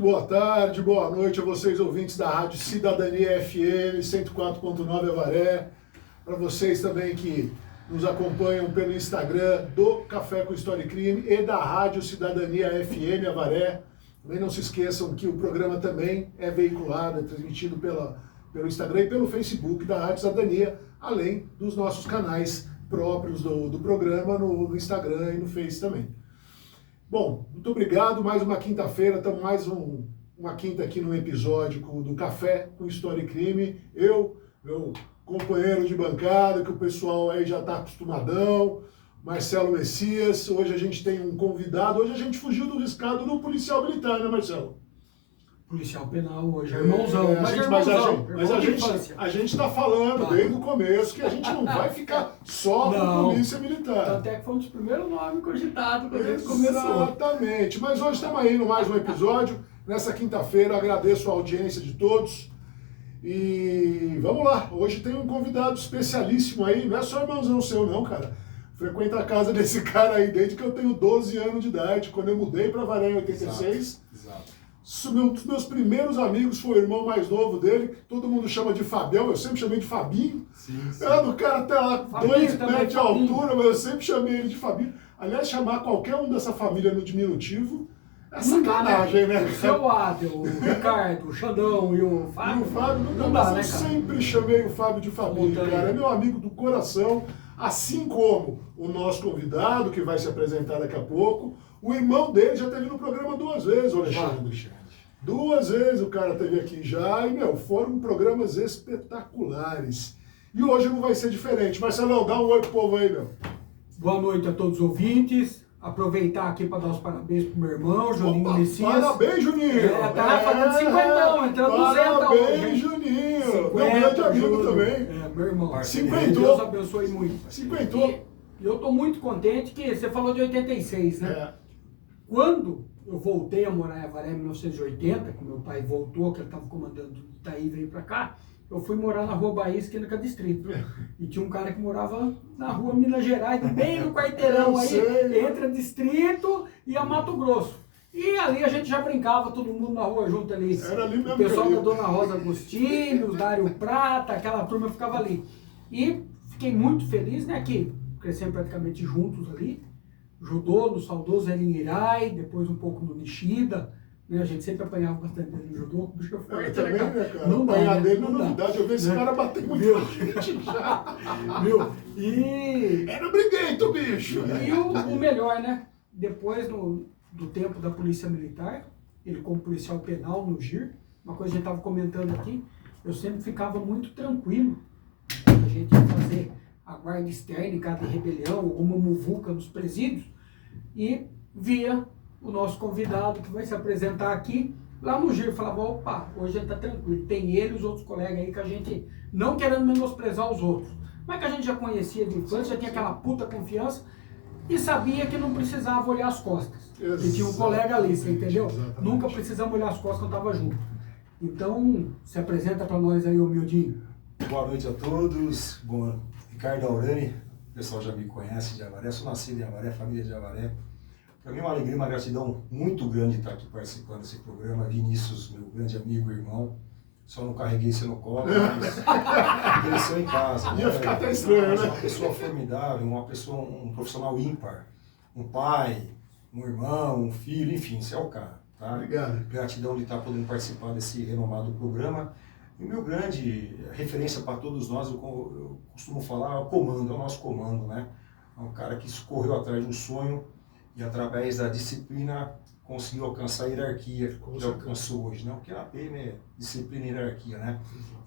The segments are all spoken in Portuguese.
Muito boa tarde, boa noite a vocês ouvintes da Rádio Cidadania FM 104.9 Avaré. Para vocês também que nos acompanham pelo Instagram do Café com História e Crime e da Rádio Cidadania FM Avaré. Também não se esqueçam que o programa também é veiculado, é transmitido pelo Instagram e pelo Facebook da Rádio Cidadania, além dos nossos canais próprios do programa no Instagram e no Face também. Bom, muito obrigado, mais uma quinta-feira, estamos mais uma quinta aqui no episódio do Café com História e Crime. Eu, meu companheiro de bancada, que o pessoal aí já está acostumadão, Marcelo Messias. Hoje a gente tem um convidado, hoje a gente fugiu do riscado do policial militar, né, Marcelo? Policial penal hoje, irmãozão. A gente está falando desde o começo que a gente não vai ficar só com polícia militar. Até que foi um dos primeiros nomes cogitados quando a gente começou. Exatamente. Mas hoje estamos aí no mais um episódio. Nessa quinta-feira, agradeço a audiência de todos. E vamos lá. Hoje tem um convidado especialíssimo aí. Não é só irmãozão seu, não, cara. Frequento a casa desse cara aí desde que eu tenho 12 anos de idade. Quando eu mudei para Avaré em 86. Exato. Um dos meus primeiros amigos foi o irmão mais novo dele, que todo mundo chama de Fabião, eu sempre chamei de Fabinho. Sim. Do cara até lá, 2 metros de altura, mas eu sempre chamei ele de Fabinho. Aliás, chamar qualquer um dessa família no diminutivo é sacanagem, né? O seu Adel, o Ricardo, o Xandão e o Fábio. Não dá, né, cara? Eu sempre chamei o Fábio de Fabinho, cara. É meu amigo do coração, assim como o nosso convidado, que vai se apresentar daqui a pouco. O irmão dele já esteve no programa 2 vezes, o Alexandre. 2 vezes o cara esteve aqui já e, foram programas espetaculares. E hoje não vai ser diferente. Marcelão, dá um oi pro povo aí, meu. Boa noite a todos os ouvintes. Aproveitar aqui para dar os parabéns pro meu irmão, Juninho Messias. Parabéns, Juninho! Tá fazendo 50, entrando 200 Parabéns, Juninho! Meu grande amigo também. Meu irmão. 50. Deus abençoe muito. 50. E eu tô muito contente que você falou de 86, né? Quando eu voltei a morar em Avaré em 1980, que meu pai voltou, que ele estava comandando Itaí, veio para cá, eu fui morar na Rua Bahia, esquina com a Distrito. E tinha um cara que morava na Rua Minas Gerais, bem no quarteirão aí, entre a Distrito e a Mato Grosso. E ali a gente já brincava, todo mundo na rua junto ali. Era ali mesmo. O pessoal da Dona Rosa Agostinho, Dário Prata, aquela turma ficava ali. E fiquei muito feliz, né, que crescemos praticamente juntos ali. Judô no saudoso Elinhirai, depois um pouco no Nishida, né? A gente sempre apanhava bastante dele no judô, o bicho foi forte, também, né, cara? Não dá, apanhar né? dele não é novidade, eu vi esse cara bater muito gente já. E... Era briguento, bicho! E o melhor, né? Depois do tempo da polícia militar, ele como policial penal no GIR, uma coisa que a gente estava comentando aqui, eu sempre ficava muito tranquilo quando a gente ia fazer a guarda externa em caso de rebelião, alguma muvuca nos presídios, e via o nosso convidado que vai se apresentar aqui, lá no GIR, falava, opa, hoje ele está tranquilo, tem ele e os outros colegas aí que a gente, não querendo menosprezar os outros, mas que a gente já conhecia de infância, já tinha aquela puta confiança, e sabia que não precisava olhar as costas, que tinha um colega ali, você entendeu? Exatamente. Nunca precisamos olhar as costas quando estava junto. Então, se apresenta para nós aí, humildinho. Boa noite a todos. Bom, Ricardo Aurani, o pessoal já me conhece de Avaré, sou nascido em Avaré, família de Avaré. Para mim é uma alegria, uma gratidão muito grande estar aqui participando desse programa. Vinícius, meu grande amigo e irmão, só não carreguei você no colo, mas cresceu em casa. Ia ficar até estranho, né? Uma pessoa formidável, um profissional ímpar, um pai, um irmão, um filho, enfim, você é o cara. Tá? Obrigado. Gratidão de estar podendo participar desse renomado programa. E o meu grande referência para todos nós, eu costumo falar, é o comando, é o nosso comando, né? É um cara que correu atrás de um sonho e através da disciplina conseguiu alcançar a hierarquia que alcançou hoje, né? Porque a PM é disciplina e hierarquia, né?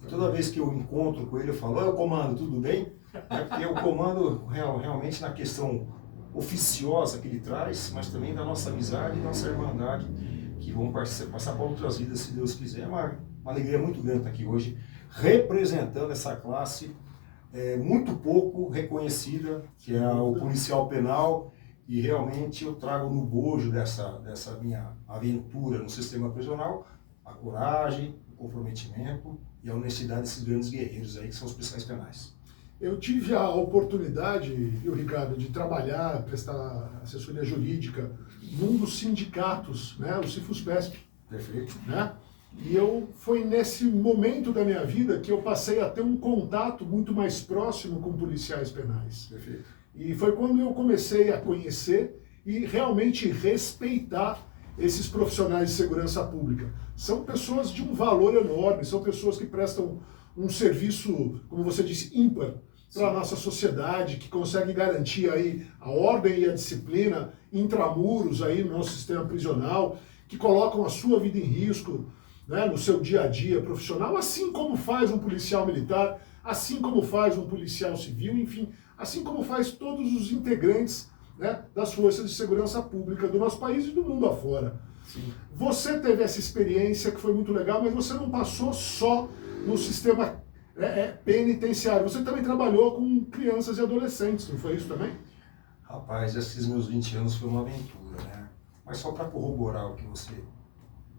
E toda vez que eu encontro com ele, eu falo, comando, tudo bem? Porque o comando realmente na questão oficiosa que ele traz, mas também da nossa amizade e nossa irmandade, que vão passar para outras vidas, se Deus quiser. É uma alegria muito grande estar aqui hoje, representando essa classe muito pouco reconhecida, que é o policial penal, e realmente eu trago no bojo dessa minha aventura no sistema prisional a coragem, o comprometimento e a honestidade desses grandes guerreiros aí, que são os policiais penais. Eu tive a oportunidade, viu, Ricardo, de trabalhar, prestar assessoria jurídica num dos sindicatos, né, o Cifuspesp. Perfeito. né? E foi nesse momento da minha vida que eu passei a ter um contato muito mais próximo com policiais penais. Perfeito. E foi quando eu comecei a conhecer e realmente respeitar esses profissionais de segurança pública. São pessoas de um valor enorme, são pessoas que prestam um serviço, como você disse, ímpar para a nossa sociedade, que conseguem garantir aí a ordem e a disciplina intramuros aí no nosso sistema prisional, que colocam a sua vida em risco, né, no seu dia a dia profissional, assim como faz um policial militar, assim como faz um policial civil, enfim, assim como faz todos os integrantes, né, das forças de segurança pública do nosso país e do mundo afora. Sim. Você teve essa experiência que foi muito legal, mas você não passou só no sistema penitenciário, você também trabalhou com crianças e adolescentes, não foi isso também? Rapaz, esses meus 20 anos foi uma aventura, né? Mas só para corroborar o que você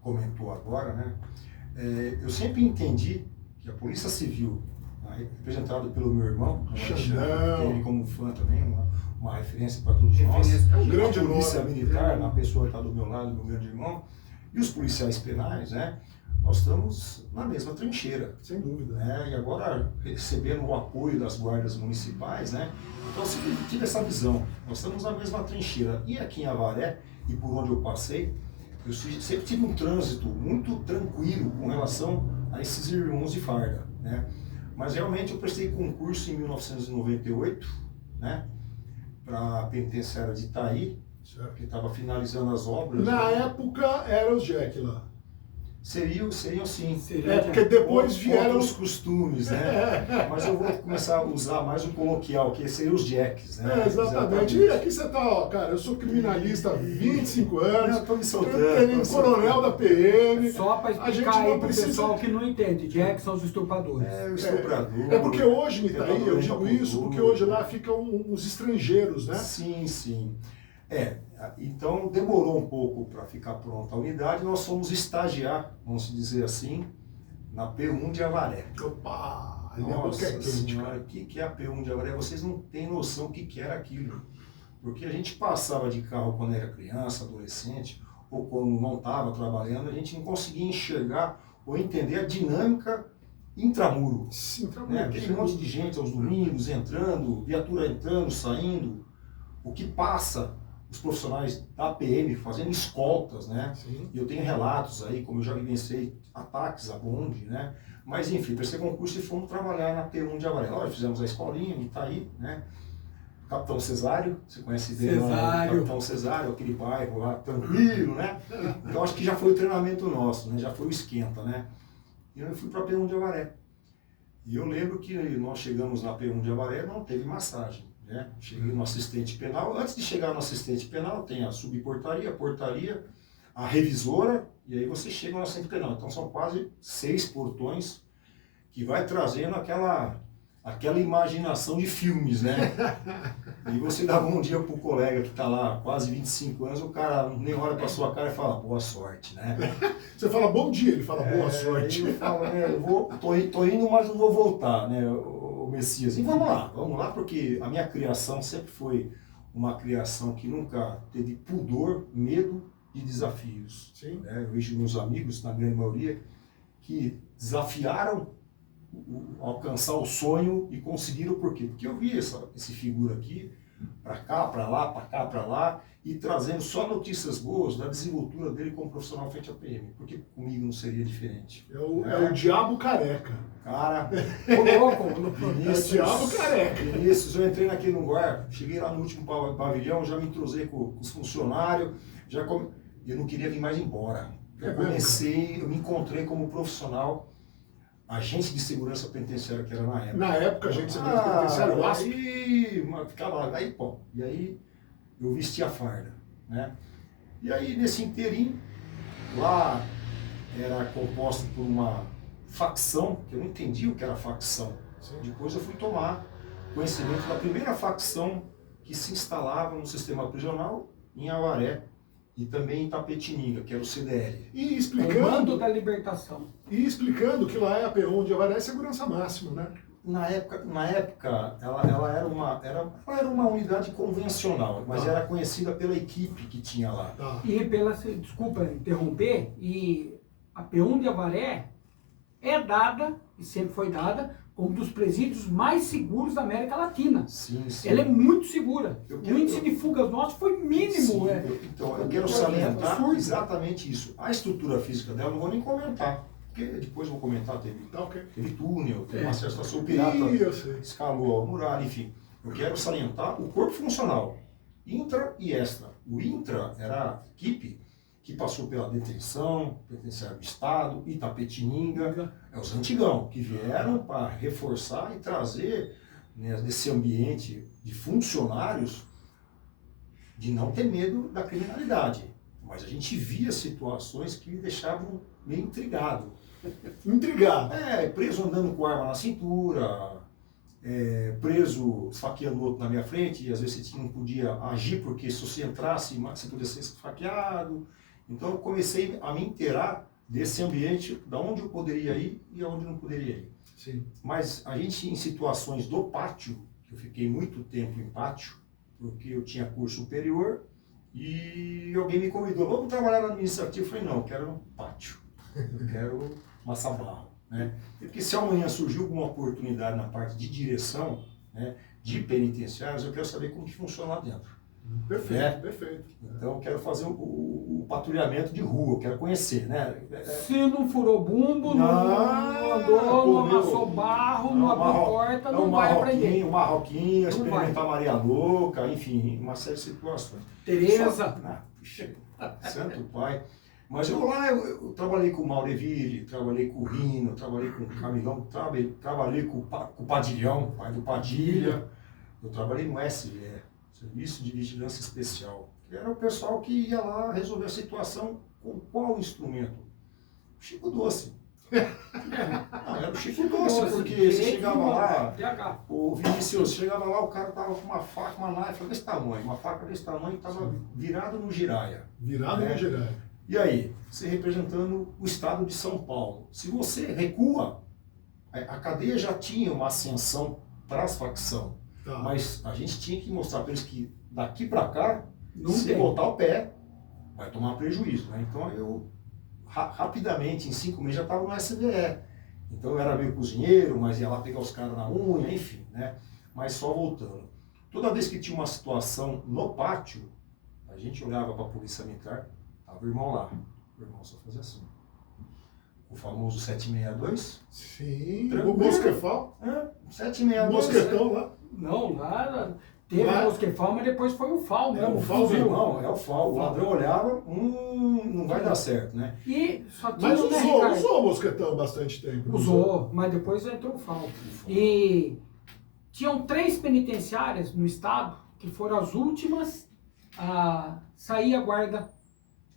comentou agora, né? Eu sempre entendi que a Polícia Civil, representada pelo meu irmão, Xandão, tem ele como fã também, uma referência para todos nós. É um grande a Polícia nome. Militar, a pessoa que está do meu lado, meu grande irmão, e os policiais penais, né? Nós estamos na mesma trincheira. Sem dúvida. Né? E agora, recebendo o apoio das guardas municipais, né? Então eu sempre tive essa visão. Nós estamos na mesma trincheira. E aqui em Avaré, e por onde eu passei, eu sempre tive um trânsito muito tranquilo com relação a esses irmãos de farda, né? Mas realmente eu prestei concurso em 1998, né? Para a penitenciária de Itaí, que estava finalizando as obras. Na né? época eram os Jack lá. Seriam sim. Porque depois vieram outros costumes, né? Mas eu vou começar a usar mais o coloquial, que seriam os jacks, né? Exatamente. E aqui você tá, ó, cara, eu sou criminalista há 25 anos, Eu tô me soltando. tenente coronel da PM. Só para A gente explicar não aí pro precisa- pessoal que não entende, Jack são os estupradores. O estuprador. É porque hoje, em Itaí, tentador eu de digo isso, cultura. porque hoje lá ficam uns estrangeiros, né? Sim. Então demorou um pouco para ficar pronta a unidade, nós fomos estagiar, vamos dizer assim, na P1 de Avaré. Opa! Ali a boca é Nossa quente, senhora, cara. o que é a P1 de Avaré? Vocês não têm noção o que era aquilo. Porque a gente passava de carro quando era criança, adolescente, ou quando não estava trabalhando, a gente não conseguia enxergar ou entender a dinâmica intramuro. Sim, Né? Aquele monte de gente aos domingos entrando, viatura entrando, saindo, o que passa os profissionais da PM fazendo escoltas, né? Sim. E eu tenho relatos aí, como eu já vivenciei ataques a bonde, né? Mas enfim, prestei concurso e fomos trabalhar na P1 de Avaré. Nós fizemos a escolinha em Itaí, né? Capitão Cesário, você conhece bem lá, Cesário. Capitão Cesário, aquele bairro lá tranquilo, né? Então acho que já foi o treinamento nosso, né? Já foi o esquenta, né? E eu fui para a P1 de Avaré. E eu lembro que nós chegamos na P1 de Avaré, não teve massagem, né? Cheguei no assistente penal. Antes de chegar no assistente penal, tem a subportaria, a portaria, a revisora, e aí você chega no assistente penal. Então são quase 6 portões que vai trazendo aquela imaginação de filmes, né? E você dá bom dia pro colega que tá lá quase 25 anos, o cara nem olha pra sua cara e fala boa sorte, né? Você fala bom dia, ele fala boa sorte. Eu falo, né, tô indo, mas não vou voltar, né, o Messias. E vamos lá, porque a minha criação sempre foi uma criação que nunca teve pudor, medo de desafios. Sim. Né? Eu vejo meus amigos, na grande maioria, que desafiaram alcançar o sonho e conseguiram por quê? Porque eu vi esse figura aqui, para cá, para lá, para cá, para lá, e trazendo só notícias boas da desenvoltura dele como profissional frente à PM. Porque comigo não seria diferente. É o diabo careca. Cara, Ô, louco, É o diabo careca. Vinícius, eu entrei naquele lugar, cheguei lá no último pavilhão, já me entrosei com os funcionários, eu não queria vir mais embora. Eu me encontrei como profissional, agente de segurança penitenciária que era na época. Na época, a gente de segurança penitenciária, o ASP. Ficava lá, e aí eu vesti a farda, né? E aí nesse inteirinho, lá era composto por uma facção, que eu não entendi o que era facção. Sim. Depois eu fui tomar conhecimento da primeira facção que se instalava no sistema prisional em Avaré e também em Tapetininga, que era o CDL. E Comando da Libertação. explicando que lá é a P1 de Avaré é segurança máxima, né? Na época ela era uma unidade convencional, mas era conhecida pela equipe que tinha lá. Tá. E desculpa interromper, e a P1 de Avaré é dada, e sempre foi dada, como um dos presídios mais seguros da América Latina. Sim, sim. Ela é muito segura. Eu O quero- índice de fugas nosso foi mínimo. Sim, É. então, eu quero É salientar absurdo. exatamente isso. A estrutura física dela, não vou nem comentar, porque depois eu vou comentar, Tá ok. teve túnel, teve É. uma situação pirata, Ih, eu sei. escalou a muralha, enfim. Eu quero salientar o corpo funcional, intra e extra. O intra era a equipe que passou pela detenção, penitenciário do Estado, Itapetininga, é os antigão, que vieram para reforçar e trazer, né, nesse ambiente de funcionários, de não ter medo da criminalidade. Mas a gente via situações que me deixavam meio intrigado. Intrigado. Preso andando com arma na cintura, preso esfaqueando o outro na minha frente, e às vezes você não podia agir, porque se você entrasse, você podia ser esfaqueado. Então eu comecei a me inteirar desse ambiente, da onde eu poderia ir e aonde não poderia ir. Sim. Mas a gente, em situações do pátio, eu fiquei muito tempo em pátio, porque eu tinha curso superior, e alguém me convidou, vamos trabalhar no administrativo. Eu falei, não, eu quero no pátio, eu quero massa barro, né? Porque se amanhã surgiu alguma oportunidade na parte de direção, né, de penitenciários, eu quero saber como que funciona lá dentro. Perfeito, É. perfeito. Então eu quero fazer o patrulhamento de rua, eu quero conhecer, né? Se não furou bumbo, não andou, não comeu- amassou barro, não abriu porta, não vai aprender. Um marroquinho, Não experimentar Maria Louca, enfim, uma série de situações. Tereza. Puxa, Santo Pai. Mas eu lá, eu trabalhei com o Maureville, trabalhei com o Rino, trabalhei com o Camilão, trabalhei com o Padilhão, pai do Padilha. Eu trabalhei no SVE, Serviço de Vigilância Especial. Que era o pessoal que ia lá resolver a situação com qual instrumento? Chico Doce. Não, era o Chico Doce, porque você chegava lá, DH. o Vinicius, chegava lá, o cara tava com uma faca, uma knife desse tamanho, uma faca desse tamanho, tava virado no giraia. Virado no giraia. E aí, você representando o estado de São Paulo. Se você recua, a cadeia já tinha uma ascensão para as facções, Tá. mas a gente tinha que mostrar para eles que daqui para cá, Não se tem. botar o pé, vai tomar prejuízo, né? Então eu, rapidamente, em 5 meses, já estava no SVE. Então eu era meio cozinheiro, mas ia lá pegar os caras na unha, enfim, né? Mas só voltando. Toda vez que tinha uma situação no pátio, a gente olhava para a polícia militar, tava o irmão lá. O irmão só fazia assim. O famoso 762. Sim. Tranquilo. O Mosquefal. 762. Mosquetão lá. Não, lá teve Lá- o Mosquefal, mas depois foi o FAL mesmo. O o FAL do fuzil. irmão, é o FAL. O ladrão olhava, não vai dar certo, né? E só tinha, Mas né, usou Ricardo? o Mosquetão bastante tempo. não Usou, mas depois entrou o FAL. E tinham 3 penitenciárias no estado que foram as últimas a sair a guarda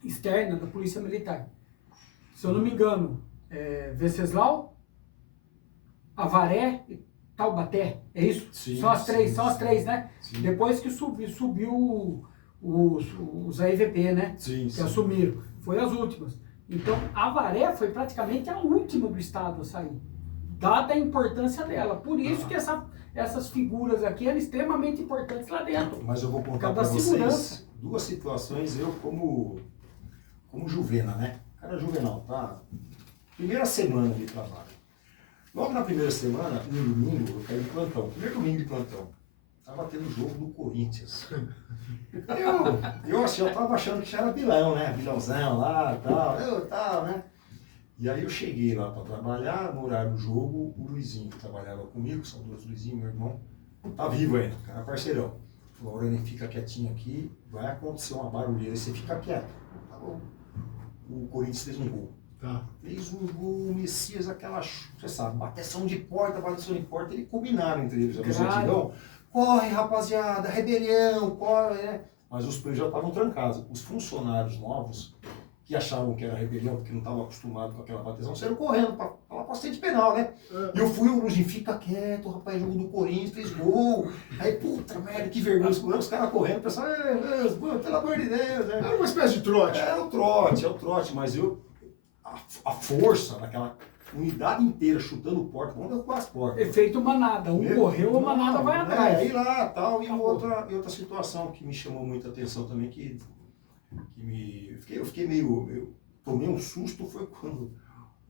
externa da Polícia Militar. Se eu não me engano, Venceslau, Avaré e Taubaté, é isso? Sim, são as três, sim, são as sim. 3, né? Sim. Depois que subiu os AEVP, né? Sim, Que sim. assumiram. Foi as últimas. Então, Avaré foi praticamente a última do estado a sair, dada a importância dela. Por isso que essas figuras aqui eram extremamente importantes lá dentro. Mas eu vou contar Cada para vocês segurança. 2 situações, eu como Juvena, né? Cara juvenal, tá? Primeira semana de trabalho. Logo na primeira semana, no domingo, eu caí de plantão. Primeiro domingo de plantão. Tava tendo jogo do Corinthians. Eu tava achando que já era vilão, né? Vilãozão lá e tal, né? E aí eu cheguei lá para trabalhar, no horário do jogo, o Luizinho, que trabalhava comigo, são 2 Luizinho, meu irmão, tá vivo ainda, cara parceirão. Falou, Aurélio, fica quietinho aqui, vai acontecer uma barulheira, e você fica quieto. Tá bom. O Corinthians fez um gol. Tá. Fez um gol, o Messias, aquela, você sabe, bateção de porta, eles combinaram entre eles, os Claro. antigão, corre rapaziada, rebelião, corre, né? Mas os presos já estavam trancados. Os funcionários novos, que achavam que era rebelião, porque não estavam acostumados com aquela bateção, saíram correndo para falar com assistente penal, né? E eu fui, o Luzinho, fica quieto, rapaz, jogo do Corinthians, fez gol. Aí, puta merda, que vergonha, os caras correndo, o pessoal, pelo amor de Deus, né? Era uma espécie de trote. É o trote, mas a força daquela unidade inteira chutando porta, vamos derrubar as portas. Efeito manada. Um correu, a manada vai atrás. Aí lá, tal, e outra situação que me chamou muita atenção também, eu fiquei meio tomei um susto foi quando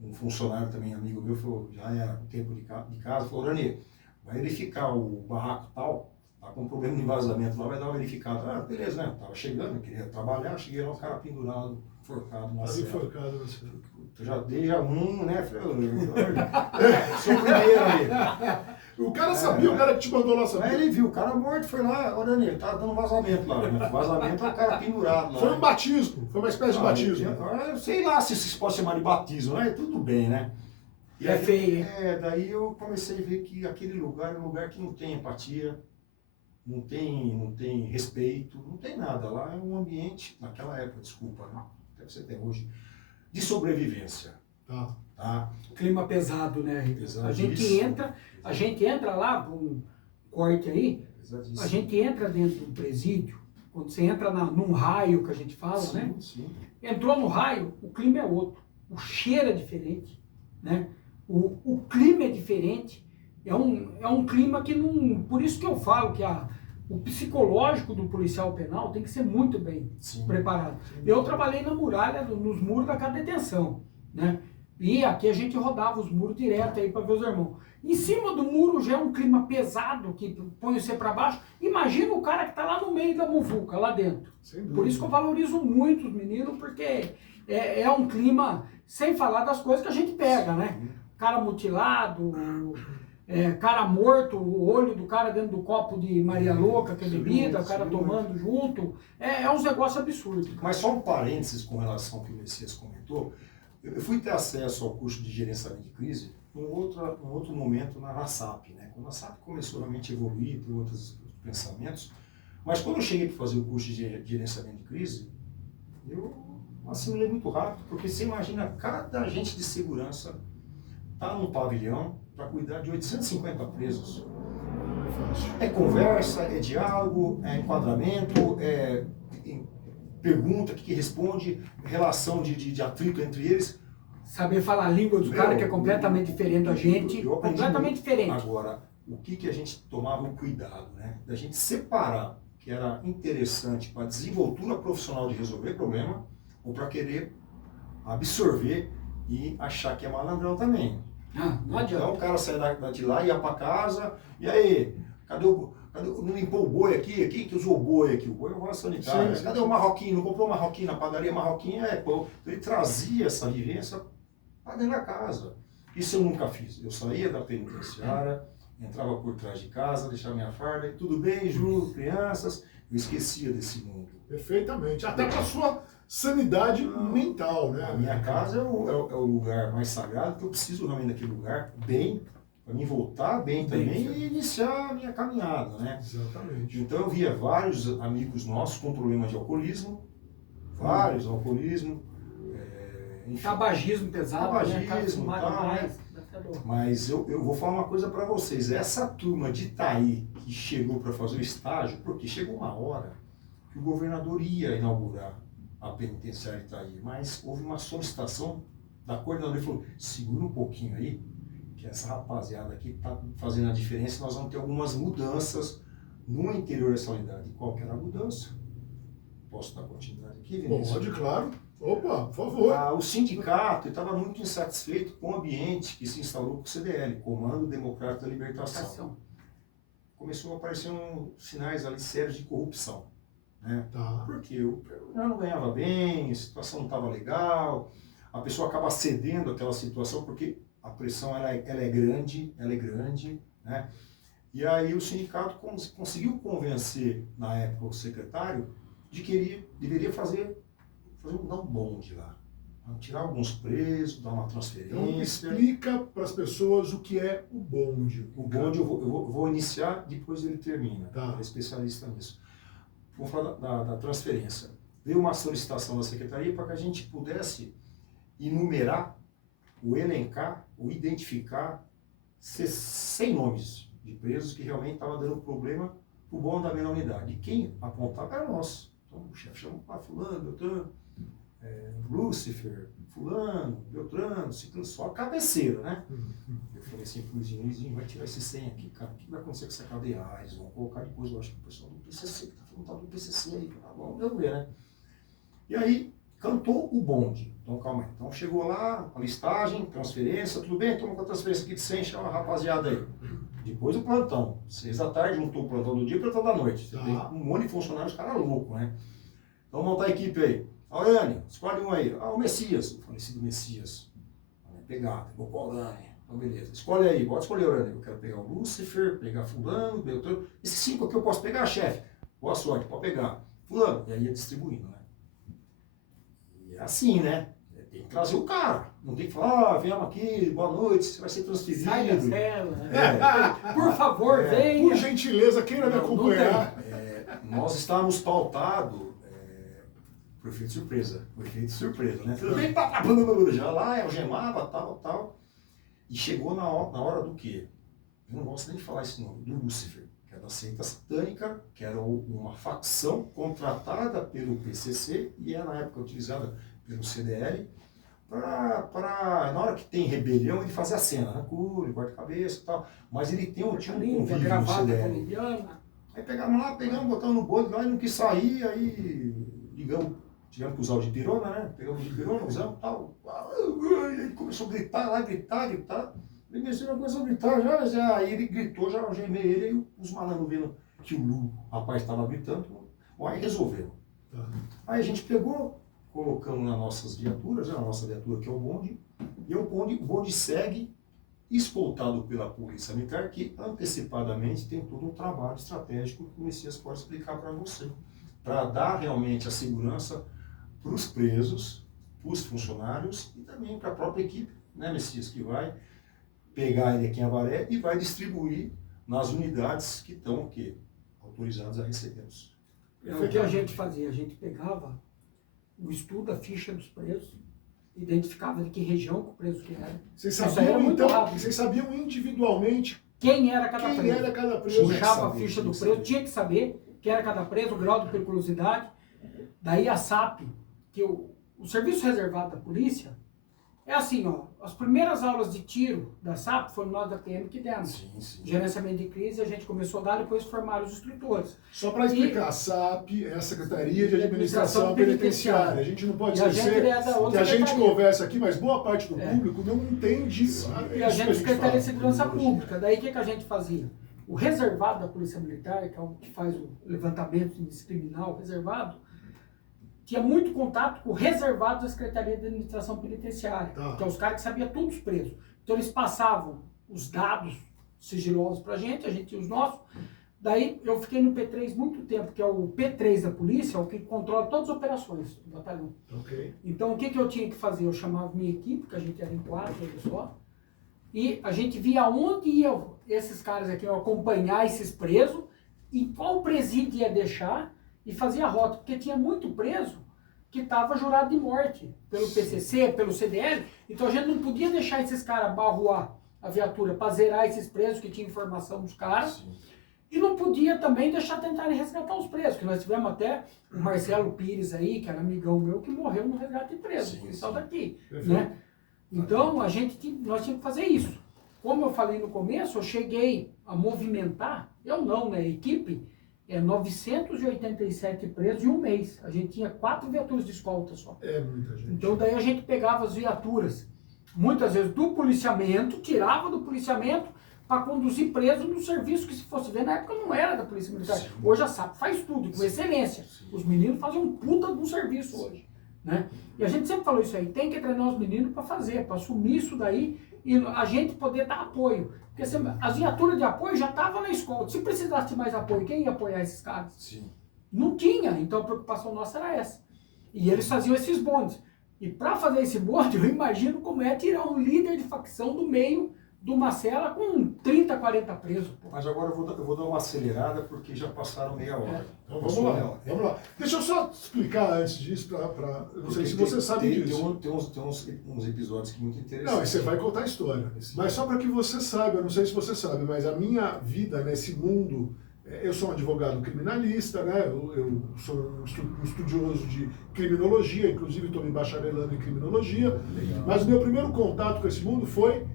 um funcionário também, amigo meu, falou, já era tempo de casa, falou, Rani, vai verificar o barraco tal, tá com problema de vazamento lá, vai dar uma verificada. Ah, beleza, né? Tava chegando, eu queria trabalhar, cheguei lá, o cara pendurado, enforcado na cela. Enforcado, você. Eu já dei já né? Falei, sou o primeiro ali. O cara sabia, o cara que te mandou lá Aí sabia. ele viu, o cara morto, foi lá, olha ali, tá dando vazamento lá. Né? Vazamento é o cara pendurado lá. Foi um batismo, foi uma espécie de batismo. Eu sei lá se isso pode chamar de batismo, né? Tudo bem, né? E É aí, feio, hein? daí eu comecei a ver que aquele lugar é um lugar que não tem empatia, não tem respeito, não tem nada. Lá é um ambiente, naquela época, desculpa, né? Deve ser até hoje, de sobrevivência. Tá. Tá? Clima pesado, né? Pesadíssimo. A gente entra lá, para um corte aí, Pesadíssimo. a gente entra dentro do presídio, quando você entra num raio que a gente fala, Sim, né? sim. Entrou no raio, o clima é outro, o cheiro é diferente, né? O clima é diferente, é um clima que não... Por isso que eu falo que o psicológico do policial penal tem que ser muito bem Sim. preparado. Eu trabalhei na muralha, nos muros da cada detenção, né? E aqui a gente rodava os muros direto aí para ver os irmãos. Em cima do muro já é um clima pesado que põe você para baixo. Imagina o cara que está lá no meio da muvuca, lá dentro. Sem dúvida. Por isso que eu valorizo muito os meninos, porque é um clima, sem falar das coisas que a gente pega, né? Cara mutilado, cara morto, o olho do cara dentro do copo de Maria Louca, que é bebida, o cara tomando junto. É uns negócios absurdos. Mas só um parênteses com relação ao que o Messias comentou. Eu fui ter acesso ao curso de gerenciamento de crise num outro momento na SAP, né? Quando a SAP começou realmente a evoluir, ter outros pensamentos. Mas quando eu cheguei para fazer o curso de gerenciamento de crise, eu assimilei muito rápido, porque você imagina cada agente de segurança tá num pavilhão para cuidar de 850 presos. É conversa, é diálogo, é enquadramento, é pergunta, que responde, relação de atrito entre eles. Saber falar a língua do cara que é completamente diferente da gente, eu aprendi completamente diferente. Agora, o que a gente tomava o cuidado, né? Da gente separar o que era interessante para a desenvoltura profissional de resolver problema ou para querer absorver e achar que é malandrão também. Não adianta. Então o cara saia de lá, ia para casa, e aí, não limpou o boi aqui? Quem que usou o boi aqui? O boi é o vaso sanitário. Sim. Cadê o marroquino? Não comprou marroquino na padaria? Marroquino é pão. Então, ele trazia essa vivência para dentro da casa. Isso eu nunca fiz. Eu saía da penitenciária, entrava por trás de casa, deixava minha farda, e tudo bem, Ju, crianças. Eu esquecia desse mundo. Perfeitamente. Até para sua sanidade mental, né? A minha casa é o lugar mais sagrado, que eu preciso realmente daquele lugar bem, para mim voltar bem também e iniciar a minha caminhada, né? Exatamente. Então eu via vários amigos nossos com problemas de alcoolismo, vários alcoolismo, enfim. Tabagismo pesado, né? Cara Tabagismo, fumado tal, mais. né? Mas eu vou falar uma coisa para vocês, essa turma de Itaí que chegou para fazer o estágio, porque chegou uma hora que o governador ia inaugurar a penitenciária de Itaí, mas houve uma solicitação da coordenadora, ele falou, segura um pouquinho aí, que essa rapaziada aqui está fazendo a diferença, nós vamos ter algumas mudanças no interior dessa unidade. Qual que era a mudança? Posso dar continuidade aqui, Vinícius? Pode, claro. Opa, por favor. O sindicato estava muito insatisfeito com o ambiente que se instalou com o CDL, Comando Democrático da Libertação. Começou a aparecer sinais ali sérios de corrupção. Né? Tá. Porque eu não ganhava bem, a situação não estava legal, a pessoa acaba cedendo àquela situação porque a pressão ela é grande, né? E aí o sindicato conseguiu convencer, na época, o secretário de que ele deveria dar um bonde lá, tirar alguns presos, dar uma transferência. Então explica para as pessoas o que é o bonde. O bonde eu vou iniciar, depois ele termina. Tá. Ele é especialista nisso. Vamos falar da transferência. Veio uma solicitação da secretaria para que a gente pudesse enumerar, elencar, identificar 100 nomes de presos que realmente estavam dando problema para o bom andamento da unidade. E quem apontava era nós. Então o chefe chamou para fulano, Beltrano, Lúcifer, fulano, Beltrano, ciclano, só a cabeceira, né? Eu falei assim pro Luizinho, vai tirar esse 100 aqui, cara, o que vai acontecer com essa cadeia? Eles vão colocar depois, eu acho que o pessoal do PCC, que tá falando tal do PCC aí, tá bom, eu ver, né? E aí, cantou o bonde. Então, calma aí. Então, chegou lá, a listagem, transferência, tudo bem? Toma com a transferência aqui de 100, chama a rapaziada aí. Depois o plantão. 6 da tarde, juntou o plantão do dia e o plantão da noite. Você tem um monte de funcionários, caras loucos, né? Então, montar a equipe aí. Aurânio, escolhe um aí. O Messias, o falecido Messias. Pegar, pegou o Aurânio. Então, beleza. Escolhe aí, pode escolher, Aurânio. Eu quero pegar o Lúcifer, pegar fulano, Beltrano. Esses 5 aqui eu posso pegar, chefe. Boa sorte, pode pegar. Fulano. E aí ia distribuindo, né? E é assim, né? Tem que trazer o cara. Não tem que falar, viemos aqui, boa noite, você vai ser transferido. Sai da cela. Por favor, venha. Por gentileza, queira me acompanhar. Nós estávamos pautados por efeito surpresa. Por efeito surpresa, né? Tudo bem, já lá, algemava, tal. E chegou na hora do quê? Eu não gosto nem de falar esse nome, do Lúcifer, que é da seita satânica, que era uma facção contratada pelo PCC e é na época utilizada pelo CDL, na hora que tem rebelião, ele fazia a cena, arrancura, corta-cabeça e tal, mas ele tinha um convívio no CDL. Aí pegamos, botamos no bolo lá, ele não quis sair, aí tivemos que usar o de pirona, né? Pegamos o de pirona, usamos e tal. Ele começou a gritar. Ele começou a gritar, já. Aí ele gritou, já gemei ele, aí os malandros vendo que o rapaz estava gritando, bom, aí resolveram. Aí a gente pegou, colocamos nas nossas viaturas, a nossa viatura que é o bonde, e o bonde segue, escoltado pela polícia militar, que antecipadamente tem todo um trabalho estratégico que o Messias pode explicar para você, para dar realmente a segurança para os presos, para os funcionários e também para a própria equipe, né, Messias, que vai pegar ele aqui em Avaré e vai distribuir nas unidades que estão o quê? Autorizadas a recebê-los. O que a gente fazia? A gente pegava o estudo, a ficha dos presos, identificava de que região que o preso que era. Vocês sabiam, então, vocês sabiam individualmente quem era cada preso. Puxava a ficha do preso, tinha que saber quem era cada preso, o grau de periculosidade. Daí a SAP, que o serviço reservado da polícia, é assim, ó, as primeiras aulas de tiro da SAP foram nós da PM que demos. Sim. Gerenciamento de crise, a gente começou a dar, depois formaram os instrutores. Só para explicar, a SAP é a Secretaria de Administração Penitenciária. A gente não pode dizer que a gente conversa aqui, mas boa parte do público não entende isso. E a gente Secretaria de Segurança Pública. Daí o que a gente fazia? O reservado da Polícia Militar, que é o que faz o levantamento de índice criminal, reservado, tinha muito contato com o reservado da Secretaria de Administração Penitenciária, que é os caras que sabiam tudo dos presos. Então eles passavam os dados sigilosos pra gente tinha os nossos. Daí eu fiquei no P3 muito tempo, que é o P3 da polícia, é o que controla todas as operações do batalhão. Então o que eu tinha que fazer? Eu chamava minha equipe, que a gente era em 4, só, e a gente via onde iam esses caras aqui, acompanhar esses presos, e qual presídio ia deixar, e fazia a rota, porque tinha muito preso que estava jurado de morte pelo PCC, pelo CDL, então a gente não podia deixar esses caras barruar a viatura para zerar esses presos que tinham informação dos caras, e não podia também deixar tentarem resgatar os presos, que nós tivemos até o Marcelo Pires aí, que era amigão meu, que morreu no resgate de preso, policial daqui, né? Então nós tínhamos que fazer isso. Como eu falei no começo, eu cheguei a movimentar, eu não, né, a equipe, 987 presos em um mês. A gente tinha 4 viaturas de escolta só. É muita gente. Então daí a gente pegava as viaturas, muitas vezes do policiamento, tirava do policiamento para conduzir preso no serviço que, se fosse ver, na época não era da Polícia Militar. Hoje a SAP faz tudo, com excelência. Os meninos fazem um puta de um serviço hoje, né? E a gente sempre falou isso aí, tem que treinar os meninos para fazer, para assumir isso daí e a gente poder dar apoio. Porque as viaturas de apoio já estavam na escola. Se precisasse de mais apoio, quem ia apoiar esses caras? Não tinha, então a preocupação nossa era essa. E eles faziam esses bondes. E para fazer esse bonde, eu imagino como é tirar um líder de facção do meio de uma cela com 30, 40 presos. Pô. Mas agora eu vou dar uma acelerada porque já passaram meia hora. Então vamos lá. Deixa eu só explicar antes disso, não sei se você sabe disso. Tem uns episódios que muito interessantes. Não, você vai contar a história. Mas só para que você saiba, eu não sei se você sabe, mas a minha vida nesse mundo, eu sou um advogado criminalista, né? Eu sou um estudioso de criminologia, inclusive estou me bacharelando em criminologia. Legal. Mas o meu primeiro contato com esse mundo foi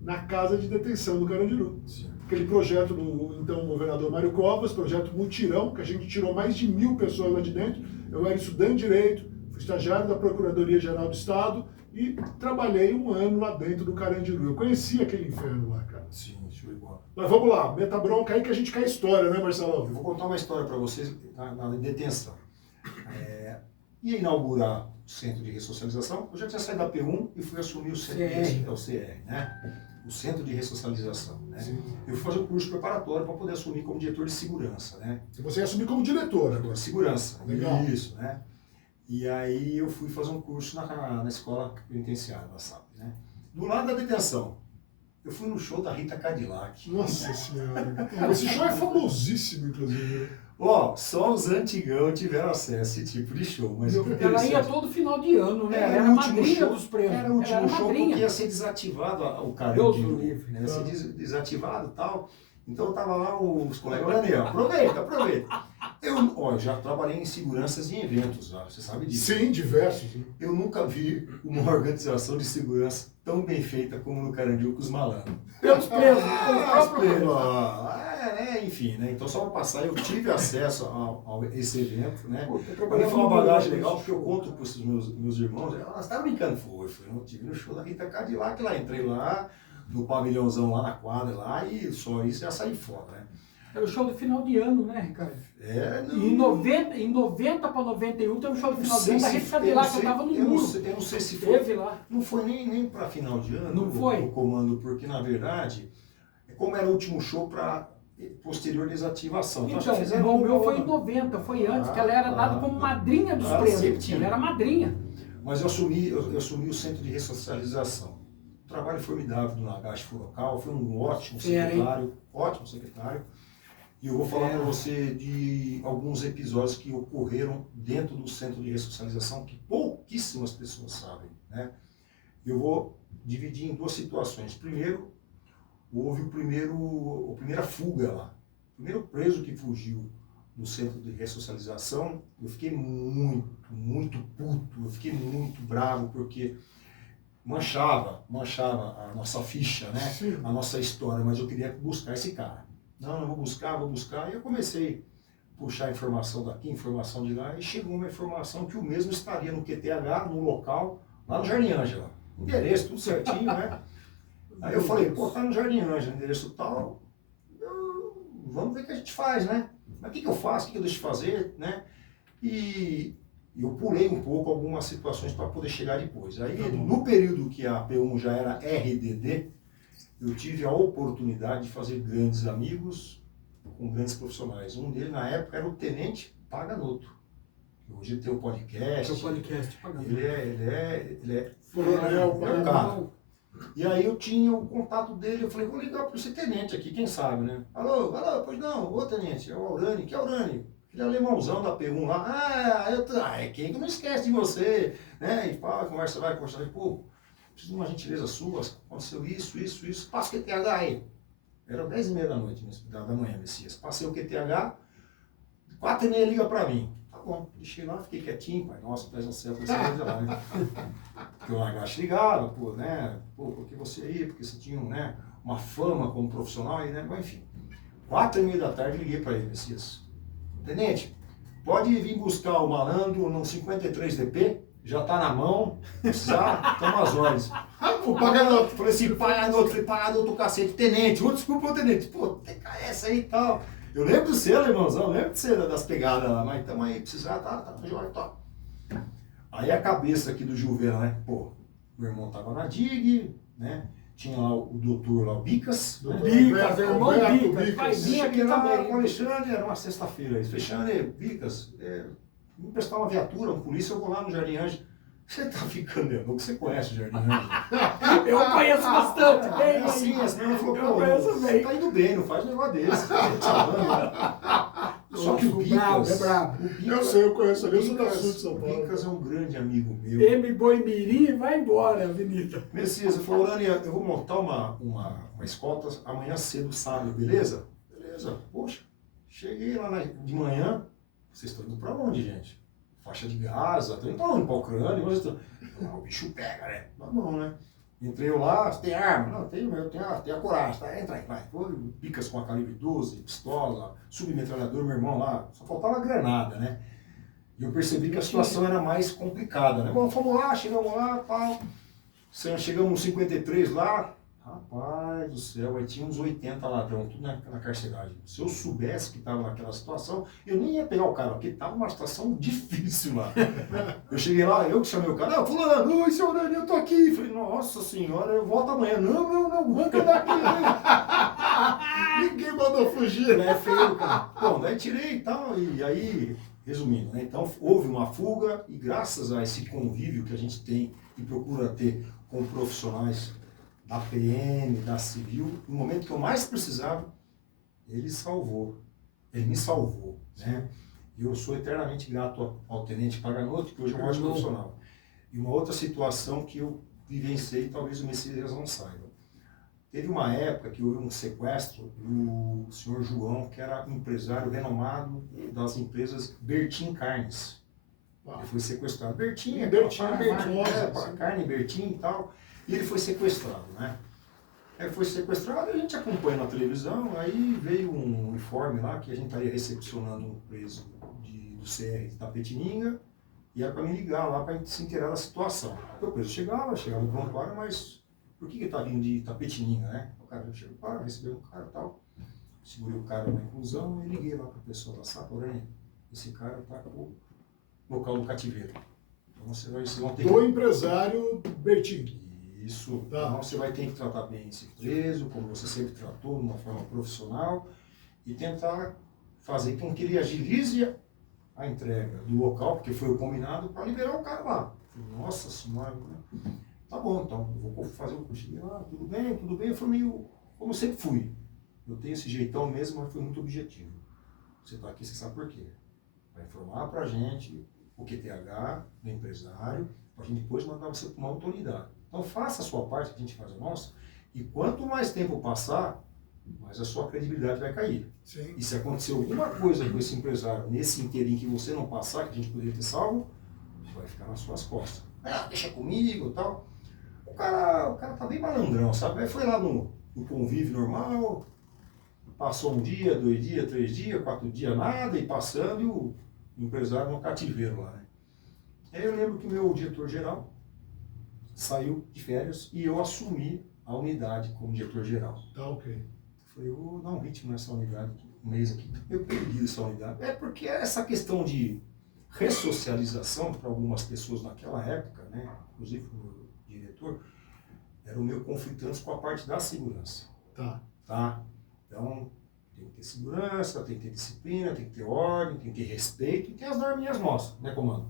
na casa de detenção do Carandiru. Aquele projeto do então governador Mário Covas, projeto Mutirão, que a gente tirou mais de 1000 pessoas lá de dentro. Eu era estudante de Direito, Fui estagiário da Procuradoria-Geral do Estado e trabalhei 1 ano lá dentro do Carandiru. Eu conheci aquele inferno lá, cara. Sim, show de bola. Mas vamos lá, meta bronca aí que a gente quer história, né, Eu Marcelão? vou contar uma história para vocês na detenção. Ia inaugurar o centro de ressocialização, eu já tinha saído da P1 e fui assumir o centro CR. o CR, né? O centro de ressocialização, né? Sim. Eu fui fazer o curso preparatório para poder assumir como diretor de segurança, né? E você ia assumir como diretor agora. Segurança, Legal. isso, né? E aí eu fui fazer um curso na escola penitenciária da SAP, né? Do lado da detenção, eu fui no show da Rita Cadillac. Nossa Senhora. Esse show é famosíssimo, inclusive. Ó, só os antigão tiveram acesso a esse tipo de show, mas o Ela ia interessante- todo final de ano, né? Era Ela o era último madrinha show, dos prêmios. Era o último Ela era show madrinha. porque ia ser desativado o cara Deus de o novo, livre. né? Ia ser desativado e tal. Então eu tava lá, os colegas, olha Daniel, aproveita. Eu já trabalhei em seguranças em eventos, já, você sabe disso. Sim, diversos. Né? Eu nunca vi uma organização de segurança tão bem feita como no Carandiru com os malandros. Pelos presos, pelos próprios presos. Enfim, né? Então só para passar, eu tive acesso a esse evento, né? Puta, eu Pra mim trabalhava foi uma no bagagem Globo, legal, esse porque eu show. conto para os meus irmãos, elas estavam brincando, eu tive no show da Rita Cadillac lá, entrei lá, no pavilhãozão lá na quadra lá, e só isso já saí fora, né? Era o show do final de ano, né, Ricardo? Não, E em 90 para 91 teve o show do final de ano da Rita Cadillac, eu tava no muro. eu não sei se foi, Teve lá. não foi nem para final de ano, Não foi? o comando, porque na verdade, como era o último show para posterior desativação. Então, acho que o fizeram irmão meu uma- foi em 90, foi antes, que ela era dada como madrinha dos sempre presos. tinha. Ela era madrinha. Mas eu assumi o centro de ressocialização. Trabalho formidável do Nagashi Furukawa, foi um ótimo secretário. E eu vou falar para você de alguns episódios que ocorreram dentro do centro de ressocialização que pouquíssimas pessoas sabem, né? Eu vou dividir em 2 situações. Primeiro, houve a primeira fuga lá. O primeiro preso que fugiu do centro de ressocialização, eu fiquei muito puto, eu fiquei muito bravo, porque manchava a nossa ficha, né? Sim. A nossa história, mas eu queria buscar esse cara. Não, eu vou buscar, e eu comecei a puxar informação daqui, informação de lá, e chegou uma informação que o mesmo estaria no QTH, no local, lá no Jardim Ângela. Endereço, tudo certinho, né? Aí eu falei, pô, tá no Jardim Ângela, endereço tal, vamos ver o que a gente faz, né? Mas o que eu faço, o que eu deixo de fazer, né? E eu pulei um pouco algumas situações para poder chegar depois. Aí, no período que a P1 já era RDD, eu tive a oportunidade de fazer grandes amigos com grandes profissionais. Um deles, na época, era o Tenente Paganoto. Hoje ele tem um podcast. Seu podcast pagando. Ele é Coronel, um cara. E aí eu tinha o contato dele, eu falei, vou ligar para esse tenente aqui, quem sabe, né? Alô, pois não, ô tenente, é o Aurani, que é o Aurani? Aquele alemãozão da P1 lá, é quem que não esquece de você, né? E pá, conversa vai, pô, preciso de uma gentileza sua, aconteceu isso, passa o QTH aí. Era 10h30 da noite, da manhã, Messias. Passei o QTH, 4h30 liga pra mim. Tá bom, deixei lá, fiquei quietinho, pai, nossa, pés no céu, você lá, né? Porque o Nagashi ligava, pô, né? Pô, por que você aí? Porque você tinha, né, uma fama como profissional aí, né? Mas enfim, 4h30 da tarde liguei pra ele, Messias. Tenente, pode vir buscar o malandro no 53DP? Já tá na mão, precisar, toma as ordens. O Paganoto. Falei assim, Paganoto, cacete, tenente, desculpa, tenente, pô, tem essa aí e tal. Eu lembro de você, alemãozão, lembro de você das pegadas lá, mas tamo aí, precisar, tá na joia, tá. Aí a cabeça aqui do Juvena, né, pô, meu irmão tava na DIG, né, tinha lá o doutor lá, o Bicas, né? Bicas, irmão Alberto Bicas, pai vinha aqui Cheguei lá com o também. Alexandre, era uma sexta-feira, Alexandre, Bicas, me emprestar uma viatura, um polícia, eu vou lá no Jardim Ângela. Você tá ficando louco, você conhece o Jardim Ângela? Eu conheço bastante, bem. É assim, ela falou, Eu pô, conheço você bem. tá indo bem, não faz um negócio desse. Só que o Bravo, Bicas, é bravo. o Bicas, Eu sei, eu conheço ali, eu sou da Bicas- Sul de São o Paulo. Bicas é um grande amigo meu. M. Boi Mirim e vai embora, avenida. Messias, ele falou, Orânia, eu vou montar uma escolta amanhã cedo, sábado, beleza? Beleza, poxa, cheguei lá de manhã, vocês estão indo pra onde, gente? Faixa de Gaza, estão indo pra onde? Pra Ucrânia? O bicho pega, né? Tá bom, né? Entrei eu lá, você tem arma? Não, tenho a coragem, tá? Entra aí, vai. Foi Bicas com a calibre 12, pistola, submetralhador, meu irmão lá, só faltava granada, né? E eu percebi que a situação era mais complicada, né? Bom, fomos lá, chegamos lá, pau. Chegamos nos 53 lá, rapaz do céu, aí tinha uns 80 ladrões, tudo na carceragem. Se eu soubesse que estava naquela situação, eu nem ia pegar o cara, porque estava uma situação difícil lá. Eu cheguei lá, eu que chamei o cara, fulano, oi, senhor Dani, eu tô aqui. Falei, nossa senhora, eu volto amanhã. Não, arranca daqui. Ninguém mandou fugir. É feio, cara. Bom, daí tirei e tal, e aí, resumindo, né? Então houve uma fuga, e graças a esse convívio que a gente tem e procura ter com profissionais da PM, da Civil, no momento que eu mais precisava, ele me salvou, né? E eu sou eternamente grato ao Tenente Paganoto, que hoje é um ótimo profissional. E uma outra situação que eu vivenciei, talvez o Messias não saiba. Teve uma época que houve um sequestro do senhor João, que era empresário renomado das empresas Bertin Carnes. Ele foi sequestrado. Bertin, carne Bertin e tal. E ele foi sequestrado, né? Aí foi sequestrado, a gente acompanha na televisão, aí veio um informe lá que a gente estaria recepcionando um preso do CR de Tapetininga, e era para me ligar lá para se inteirar da situação. O preso chegava no prontuário, mas por que está vindo de Tapetininga, né? O cara chegou para receber um cara e tal, segurei o cara na inclusão e liguei lá para a pessoa da SAP, porém, esse cara está com o local do cativeiro. Então vocês vão ter Do empresário Bertin. Isso. Tá. Então você vai ter que tratar bem esse preso, como você sempre tratou, de uma forma profissional, e tentar fazer com que ele agilize a entrega do local, porque foi o combinado, para liberar o cara lá. Nossa senhora, né? Tá bom, então, eu vou fazer o curso. Lá, tudo bem, foi meio, como eu sempre fui. Eu tenho esse jeitão mesmo, mas foi muito objetivo. Você está aqui, você sabe por quê. Vai informar para a gente o QTH do empresário, para a gente depois mandar você para uma autoridade. Então faça a sua parte, que a gente faz a nossa, e quanto mais tempo passar, mais a sua credibilidade vai cair. Sim. E se acontecer alguma coisa com esse empresário nesse inteirinho que você não passar, que a gente poderia ter salvo, vai ficar nas suas costas. Deixa comigo e tal. O cara tá bem malandrão, sabe? Aí foi lá no convívio normal, passou um dia, 2 dias, 3 dias, 4 dias, nada, e passando, e o empresário no cativeiro lá, né? Aí eu lembro que o meu diretor-geral saiu de férias e eu assumi a unidade como diretor-geral. Tá ok. Falei, eu vou dar um ritmo nessa unidade, um mês aqui, eu perdi essa unidade. É porque essa questão de ressocialização para algumas pessoas naquela época, né, inclusive o meu diretor, era o meu conflitante com a parte da segurança. Tá? Então, tem que ter segurança, tem que ter disciplina, tem que ter ordem, tem que ter respeito, e tem as norminhas nossas, né, comando?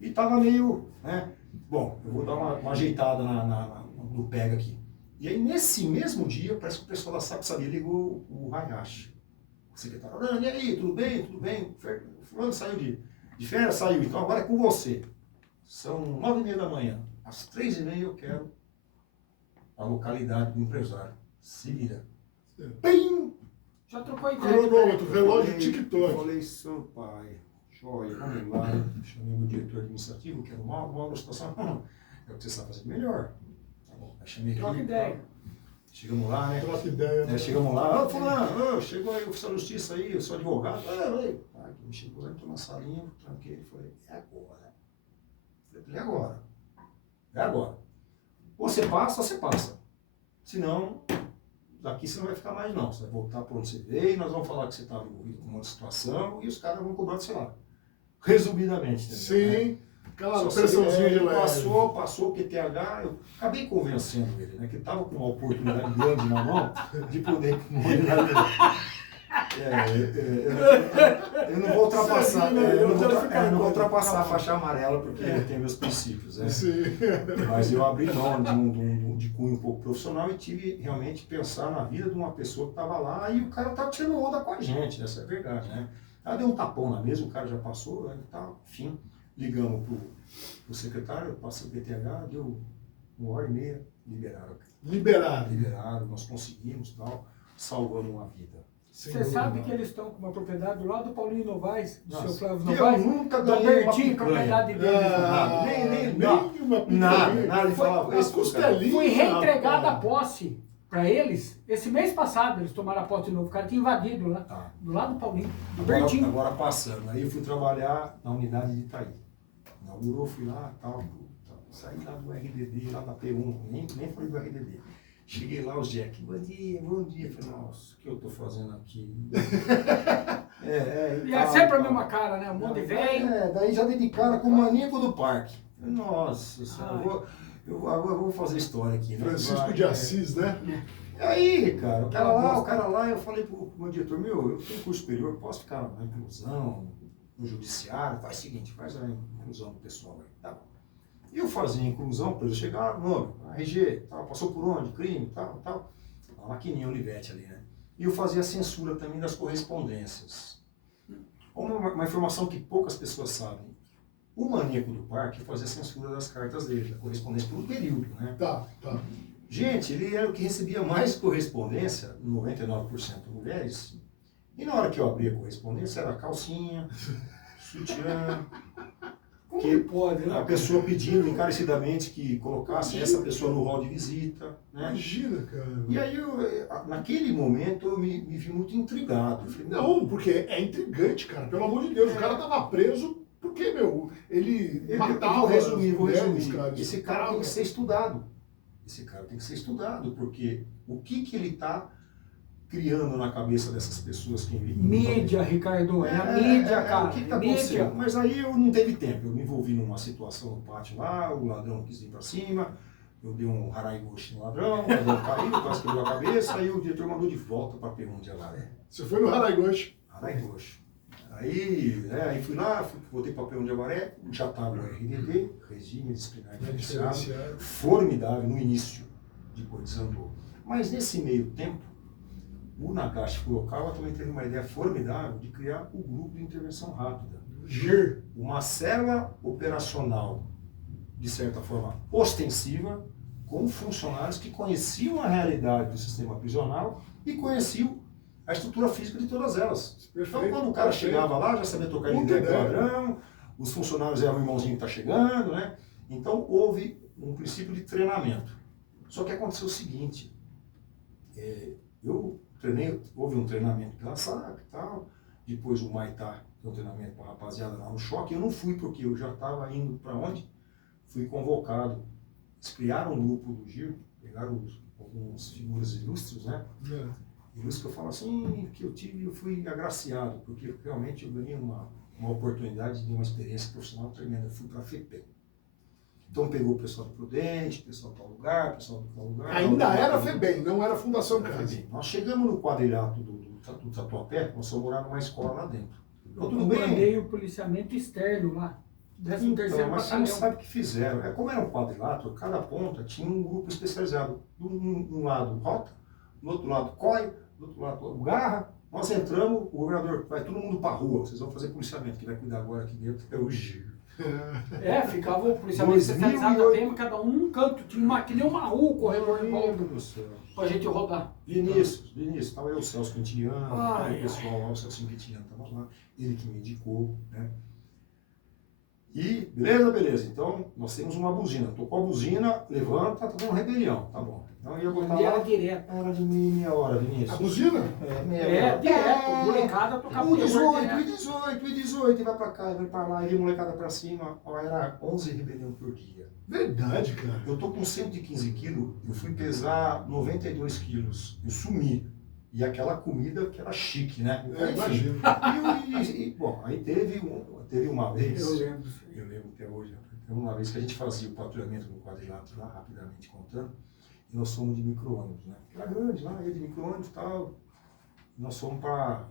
E tava meio, né, bom, eu vou dar uma ajeitada no pega aqui. E aí, nesse mesmo dia, parece que o pessoal da SAP sabia, ligou o Hayashi, o secretário. E aí, tudo bem? Tudo bem? Fulano saiu de férias? Saiu. Então agora é com você. São 9h30 da manhã. Às 3h30 eu quero a localidade do empresário. Se vira. Pim! Já trocou ideia. Cronômetro, relógio TikTok. Falei, seu pai, joia, vamos lá. Chamei o diretor administrativo, que era o Mauro, a situação. É o que você sabe fazer melhor. Aí chamei Troca ele, ideia. Chegamos lá, né? Troca ideia. Chegamos lá, fulano, chegou aí o oficial de justiça aí, eu sou advogado. Me chegou, entrou na salinha, tranquei, falei, é agora. Falei, é agora. Ou você passa. Senão, daqui você não vai ficar mais não. Você vai voltar para onde você veio, nós vamos falar que você estava envolvido com uma situação e os caras vão cobrar do seu lado. Resumidamente, entendeu? Sim. Né? Aquela pressãozinha de leve. Passou o QTH, eu acabei convencendo ele, né? Que ele estava com uma oportunidade grande na mão de poder ir para uma unidade dele. Eu não vou ultrapassar, eu não vou ultrapassar a faixa amarela porque eu tenho meus princípios, né? Sim. Mas eu abri mão de cunho um pouco profissional e tive realmente pensar na vida de uma pessoa que estava lá e o cara estava tirando onda com a gente, essa é a verdade, né? Ela deu um tapão na mesa, o cara já passou, né, e tal, enfim, ligamos pro secretário, passei o PTH, deu 1h30, liberaram, nós conseguimos, tal, salvamos uma vida. Você sabe que eles estão com uma propriedade do lado do Paulinho Novaes, do seu Flávio eu Novaes? nunca Da ganhei uma Bertin, picanha. propriedade dele. Nem uma picanha. nada, ele falava, As costelinhas. Foi reentregada a posse. Para eles, esse mês passado eles tomaram a posse de novo, o cara tinha invadido lá, Tá. do lado do Paulinho, do Bertinho. Agora passando, aí eu fui trabalhar na unidade de Itaí. Inaugurou, fui lá, tal, saí lá do RDD, lá da P1, nem falei do RDD. Cheguei lá, os Jack, bom dia, bom dia. Falei, nossa, o que eu tô fazendo aqui? E é sempre a mesma cara, né? Um monte de velho. Daí já dei de cara com o maníaco do parque. Falei, nossa senhora, agora eu vou fazer história aqui, né? Francisco de Assis, né? E aí, cara, o cara lá, eu falei pro meu diretor, eu tenho curso superior, posso ficar na inclusão, no judiciário? Faz o seguinte, faz a inclusão do pessoal aí, tá bom. E eu fazia inclusão, depois eu chegava, nome, RG, tal, passou por onde, crime, tal. A maquininha Olivetti ali, né? E eu fazia a censura também das correspondências. Uma informação que poucas pessoas sabem. O maníaco do parque fazia a censura das cartas dele, da correspondência pelo período, né? Tá. Gente, ele era o que recebia mais correspondência, 99% mulheres. E na hora que eu abria a correspondência, era calcinha, sutiã. Que pode, né? A pessoa pedindo encarecidamente que colocasse essa pessoa no hall de visita, né? Imagina, cara. E aí, naquele momento, eu me vi muito intrigado. Eu falei, Não, porque é intrigante, cara. Pelo amor de Deus, o cara tava preso porque, ele matava. Vou resumir. Cara, Esse cara tem que ser estudado. Porque o que ele está criando na cabeça dessas pessoas que Mídia, Ricardo, é a mídia, cara. O que tá acontecendo? Mas aí eu não teve tempo. Eu me envolvi numa situação no pátio lá, o ladrão quis ir para cima, eu dei um haraigoshi no ladrão, o ladrão caiu, quase quebrou a cabeça, aí o diretor mandou de volta para P1 de Avaré. Você foi no haraigoshi? Haraigoshi. Aí fui lá, voltei para P1 de Avaré, já estava o RDD, Regime Disciplinar Diferenciado, formidável no início, depois desandou. Mas nesse meio tempo, o Nagashi Furukawa também teve uma ideia formidável de criar o Grupo de Intervenção Rápida. GIR. Uma célula operacional, de certa forma, ostensiva, com funcionários que conheciam a realidade do sistema prisional e conheciam a estrutura física de todas elas. Então, quando o cara chegava lá, já sabia trocar ideia com o ladrão, os funcionários eram o irmãozinho que está chegando, né? Então, houve um princípio de treinamento. Só que aconteceu o seguinte, houve um treinamento pela SAC e tal, depois o Maitá deu um treinamento para a rapaziada lá no choque, eu não fui porque eu já estava indo para onde? Fui convocado, eles criaram um grupo do GIR, pegaram algumas figuras ilustres, né? Ilustres que eu falo assim, que eu fui agraciado, porque realmente eu ganhei uma oportunidade de uma experiência profissional tremenda, eu fui para a FEPEM. Então pegou o pessoal do Prudente, o pessoal de tal lugar, o pessoal de tal lugar. Ainda era FEBEM, não era Fundação Casa. Nós chegamos no quadrilhato do Tatuapé, nós fomos morar numa escola lá dentro. Eu mandei o policiamento externo lá, 13º Mas você não batalhão. sabe o que fizeram. Como era um quadrilátero, cada ponta tinha um grupo especializado. Um lado rota, do outro lado COI, do outro lado garra. Nós entramos, o governador, vai todo mundo para a rua, vocês vão fazer policiamento, que vai cuidar agora aqui dentro é o GIR. Ficava o policiamento especializado também, cada um num canto, tinha que nem uma rua, o corredor em volta pra gente rodar. Vinícius, estava eu, o Celso Quintiliano, o pessoal lá, o Celso Quintiliano estava lá, ele que me indicou, né? E, beleza, então nós temos uma buzina, tocou a buzina, levanta, tá dando rebelião, tá bom. Então eu ia botar lá, era direto. Era de meia hora, Vinícius. A buzina? Direto, molecada tocava o 18, e vai pra cá, e vai pra lá, e molecada pra cima, era 11 rebelião por dia. Verdade, cara. Eu tô com 115 quilos, eu fui pesar 92 quilos, eu sumi. E aquela comida que era chique, né? Imagino. Bom, aí teve uma vez, Eu lembro até hoje, teve uma vez que a gente fazia o patrulhamento no quadrilátero lá, rapidamente contando, e nós fomos de micro-ônibus, né? Era grande lá, ia de micro-ônibus e tal, e nós fomos para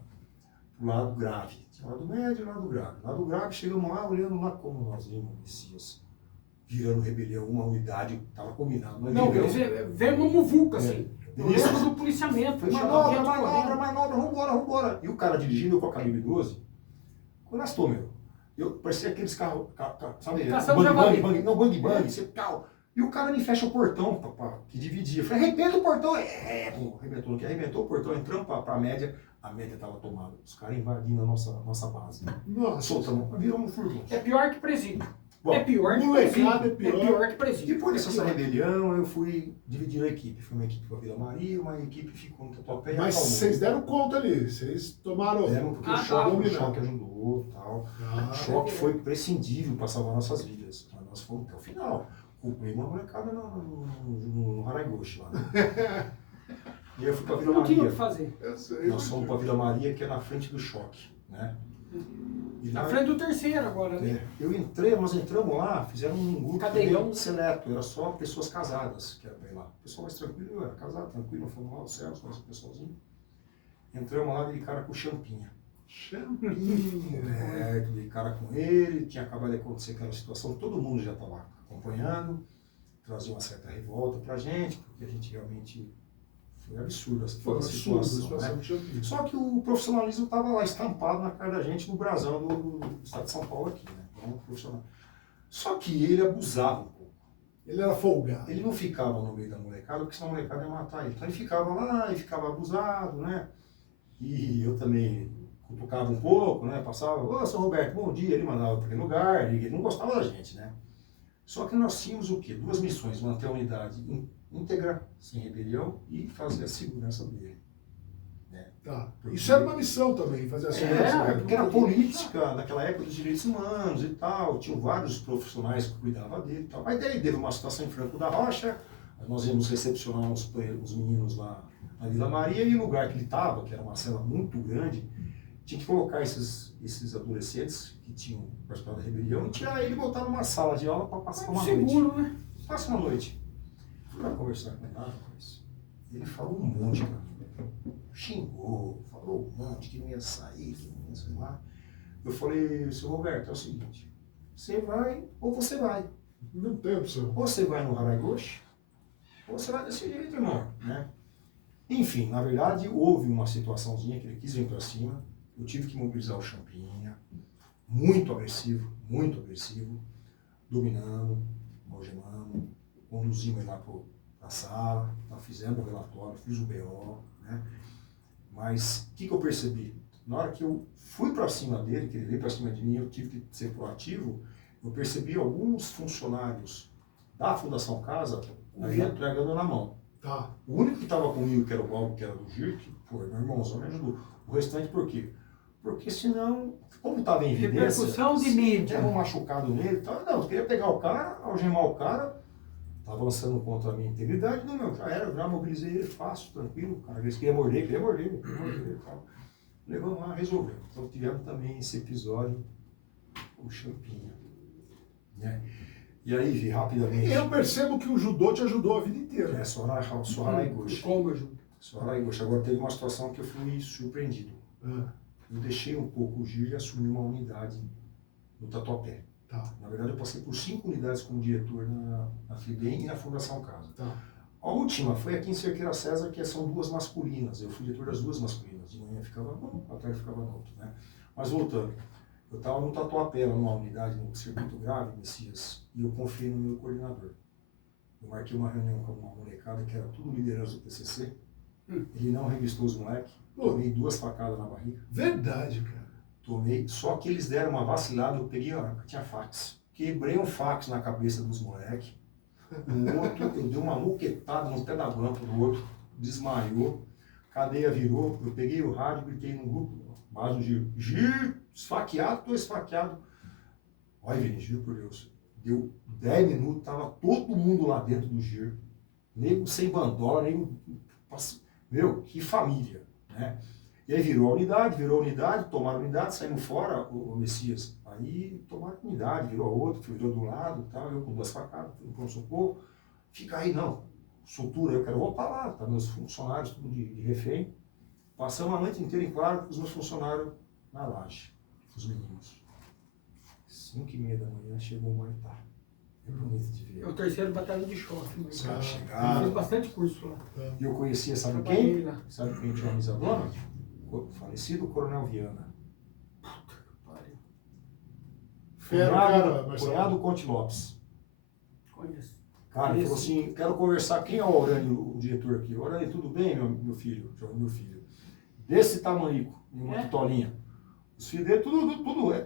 o lado grave. Tinha o lado médio e o lado grave. O lado grave, chegamos lá, olhando lá como nós vimos o Messias virando rebelião, uma unidade, estava combinado. Não, veio uma muvuca, assim. Eu lembro do policiamento. Manobra, vambora. E o cara dirigindo com a calibre 12, quando nós tomamos, parecia aqueles carros, sabe? Bang, você tal. E o cara me fecha o portão, papá, que dividia. Eu falei, arrebenta o portão. Arrebentou o portão, entramos para a média estava tomada. Os caras invadindo a nossa base. Nossa. Soltamos, virou um furgão. É pior que presídio. Bom, É pior que molecada presídio. é pior. É pior que presídio. depois É dessa pior. rebelião, eu fui dividir a equipe. Foi uma equipe para Vila Maria, uma equipe ficou no Tatuapé. e Mas acalmou. vocês deram conta ali, vocês tomaram. Deram porque Ah, o choque, tá. o choque ajudou e tal. Ah, O choque foi prescindível para salvar nossas vidas. Nós fomos até o final. Cumprimos uma molecada no Haraguchi lá. Né? E eu fui para Vila Não tinha o Maria. que fazer. eu sei, Nós fomos para Vila Maria, que é na frente do choque. Né? E Na lá- frente do terceiro agora, né? Eu entrei, nós entramos lá, fizeram um grupo Cadeirão. meio seleto, era só pessoas casadas que era bem lá. O pessoal mais tranquilo, eu era casado, tranquilo, fomos lá, o Celso, nosso pessoalzinho. Entramos lá de cara com o Champinha. Champinha. De cara com ele, tinha acabado de acontecer aquela situação, todo mundo já estava acompanhando, trazia uma certa revolta pra gente, porque a gente realmente foi absurdo essa Foi absurdo a situação. situação Né? do Champinha. Só que o profissionalismo estava lá estampado na cara da gente no brasão do estado de São Paulo aqui, né? Então, profissional. Só que ele abusava um pouco. Ele era folgado. Ele não ficava no meio da molecada, porque senão a molecada ia matar ele. Então ele ficava lá e ficava abusado, né? E eu também cutucava um pouco, né? Passava, ô, seu Roberto, bom dia. Ele mandava para aquele lugar, e ele não gostava da gente, né? Só que nós tínhamos o quê? Duas missões, manter a unidade íntegra, sem rebelião, e fazer a segurança dele. Tá. Isso era uma missão também, fazer a segurança. Porque era política, naquela época dos direitos humanos e tal, tinham vários profissionais que cuidavam dele e tal. Mas daí teve uma situação em Franco da Rocha, nós íamos recepcionar os meninos lá na Vila Maria, e o lugar que ele estava, que era uma cela muito grande, tinha que colocar esses adolescentes que tinham participado da rebelião e tirar ele e botar numa sala de aula para passar uma noite. Seguro, né? Passa uma noite. Fui lá conversar com ele, rapaz. Ele falou um monte, cara. Xingou, falou um monte que não ia sair, que não ia sei lá. Eu falei, seu Roberto, é o seguinte, você vai ou você vai. Não tem opção. Ou você vai no Haraguchi, ou você vai desse jeito, irmão. Né? Enfim, na verdade, houve uma situaçãozinha que ele quis vir para cima, eu tive que mobilizar o Champinha, muito agressivo, dominando, algemando, conduzimos ele lá para a sala, nós fizemos o relatório, fiz o BO, né? Mas o que eu percebi? Na hora que eu fui para cima dele, que ele veio para cima de mim, eu tive que ser proativo, eu percebi alguns funcionários da Fundação Casa já entregando na mão. Tá. O único que estava comigo, que era o Balbo, que era do GIR, que foi meu irmãozão, me ajudou. O restante por quê? Porque senão, como estava em evidência, Repercussão de mídia. tinha um machucado nele e tal, não, eu queria pegar o cara, algemar o cara, tá avançando contra a minha integridade, não, meu, já mobilizei ele fácil, tranquilo, o cara eles queria morder e tal. Levamos lá, resolveu. Então tivemos também esse episódio, o Champinha, né? E aí, Vi, rapidamente. E eu percebo que o judô te ajudou a vida inteira. É, só Haraguchi. Como ajuda? Só Haraguchi. Agora teve uma situação que eu fui surpreendido. Eu deixei um pouco o GIR e assumi uma unidade no Tatuapé. Tá. Na verdade, eu passei por 5 unidades como diretor na FIBEM e na Fundação Casa. Tá. A última foi aqui em Cerqueira César, que são 2 masculinas. Eu fui diretor das 2 masculinas. De manhã ficava num, à tarde ficava no outro. Né? Mas voltando, eu estava no Tatuapé, numa unidade, no circuito grave, Messias, e eu confiei no meu coordenador. Eu marquei uma reunião com uma molecada que era tudo liderança do PCC. Ele não revistou os moleques. Tomei 2 facadas na barriga. Verdade, cara. Tomei, só que eles deram uma vacilada, eu peguei, tinha fax. Quebrei um fax na cabeça dos moleques. O outro, eu dei uma muquetada no pé da banca do outro, desmaiou, cadeia virou, eu peguei o rádio, gritei no grupo, base do Gir, Gir, esfaqueado, tô esfaqueado. Olha, Vini, juro por Deus, deu 10 minutos, tava todo mundo lá dentro do Gir, nego sem bandola, nego, meu, que família, né? E aí virou a unidade, tomaram a unidade, saímos fora, o Messias. Aí tomaram a unidade, virou a outra, virou do lado e tal, eu com 2 facadas, fui no pronto-socorro. Fica aí, não, sutura, eu quero voltar lá, tá meus funcionários, tudo de refém. Passamos a noite inteira em claro com os meus funcionários na laje, os meninos. 5h30 da manhã chegou o Moitá. É bonito de ver. É o terceiro batalhão de choque. Os caras Eu chegaram. fiz bastante curso lá. E eu conhecia, sabe Trabalhei quem? lá. Sabe quem tinha uma misadona? O falecido Coronel Viana. Pariu. Fera, cara, Marcelo. Cunhado Conte Lopes. Conheço. Cara, ele falou Esse. assim, quero conversar, quem é o Aurélio, o diretor aqui? Aurélio, tudo bem, meu filho? Meu filho. Desse tamanho, uma É? pitolinha. Os filhos dele, tudo,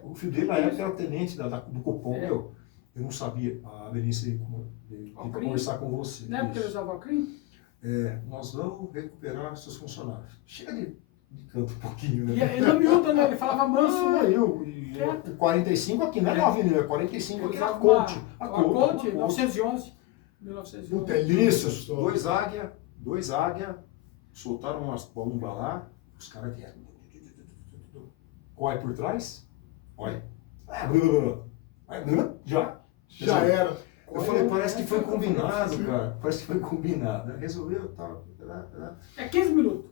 o filho dele na época era tenente do Copom, É. meu. eu não sabia, a Berenice veio para conversar com você. Não é porque ele usava o CRIM? Nós vamos recuperar seus funcionários. Chega de canto um pouquinho, né? E ele não miúda, né? Ele falava manso, né? O 45 aqui não é na avenida, 45 aqui é a Usava Conte. A Conte, 1911. 1911. Puta, é lindo essa Isso, história. dois águia, soltaram umas bombas lá, os caras vieram. Corre por trás, olha. Já era. Eu falei, parece que foi combinado, cara. Parece que foi combinado. Resolveu, tal. É 15 minutos.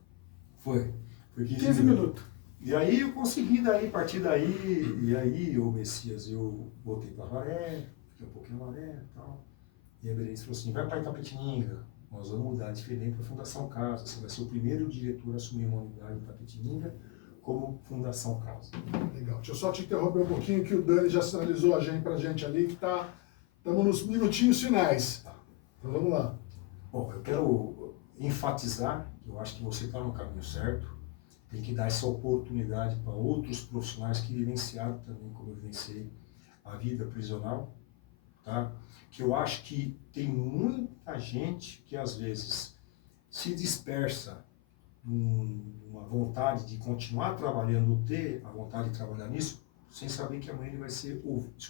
Foi 15 minutos. E aí eu consegui daí, partir daí, e aí, ô Messias, eu voltei para Avaré, fiquei um pouquinho em Avaré e tal. E a Berenice falou assim, vai para Itapetininga, nós vamos mudar de FEBEM para Fundação Casa, você vai ser o primeiro diretor a assumir uma unidade em Itapetininga como Fundação Casa. Legal. Deixa eu só te interromper um pouquinho, que o Dani já sinalizou pra gente ali, que estamos nos minutinhos finais. Então vamos lá. Bom, eu quero enfatizar, que eu acho que você está no caminho certo, tem que dar essa oportunidade para outros profissionais que vivenciaram também, como eu vivenciei, a vida prisional, tá? Que eu acho que tem muita gente que às vezes se dispersa numa vontade de continuar trabalhando, ter a vontade de trabalhar nisso, sem saber que amanhã ele vai ser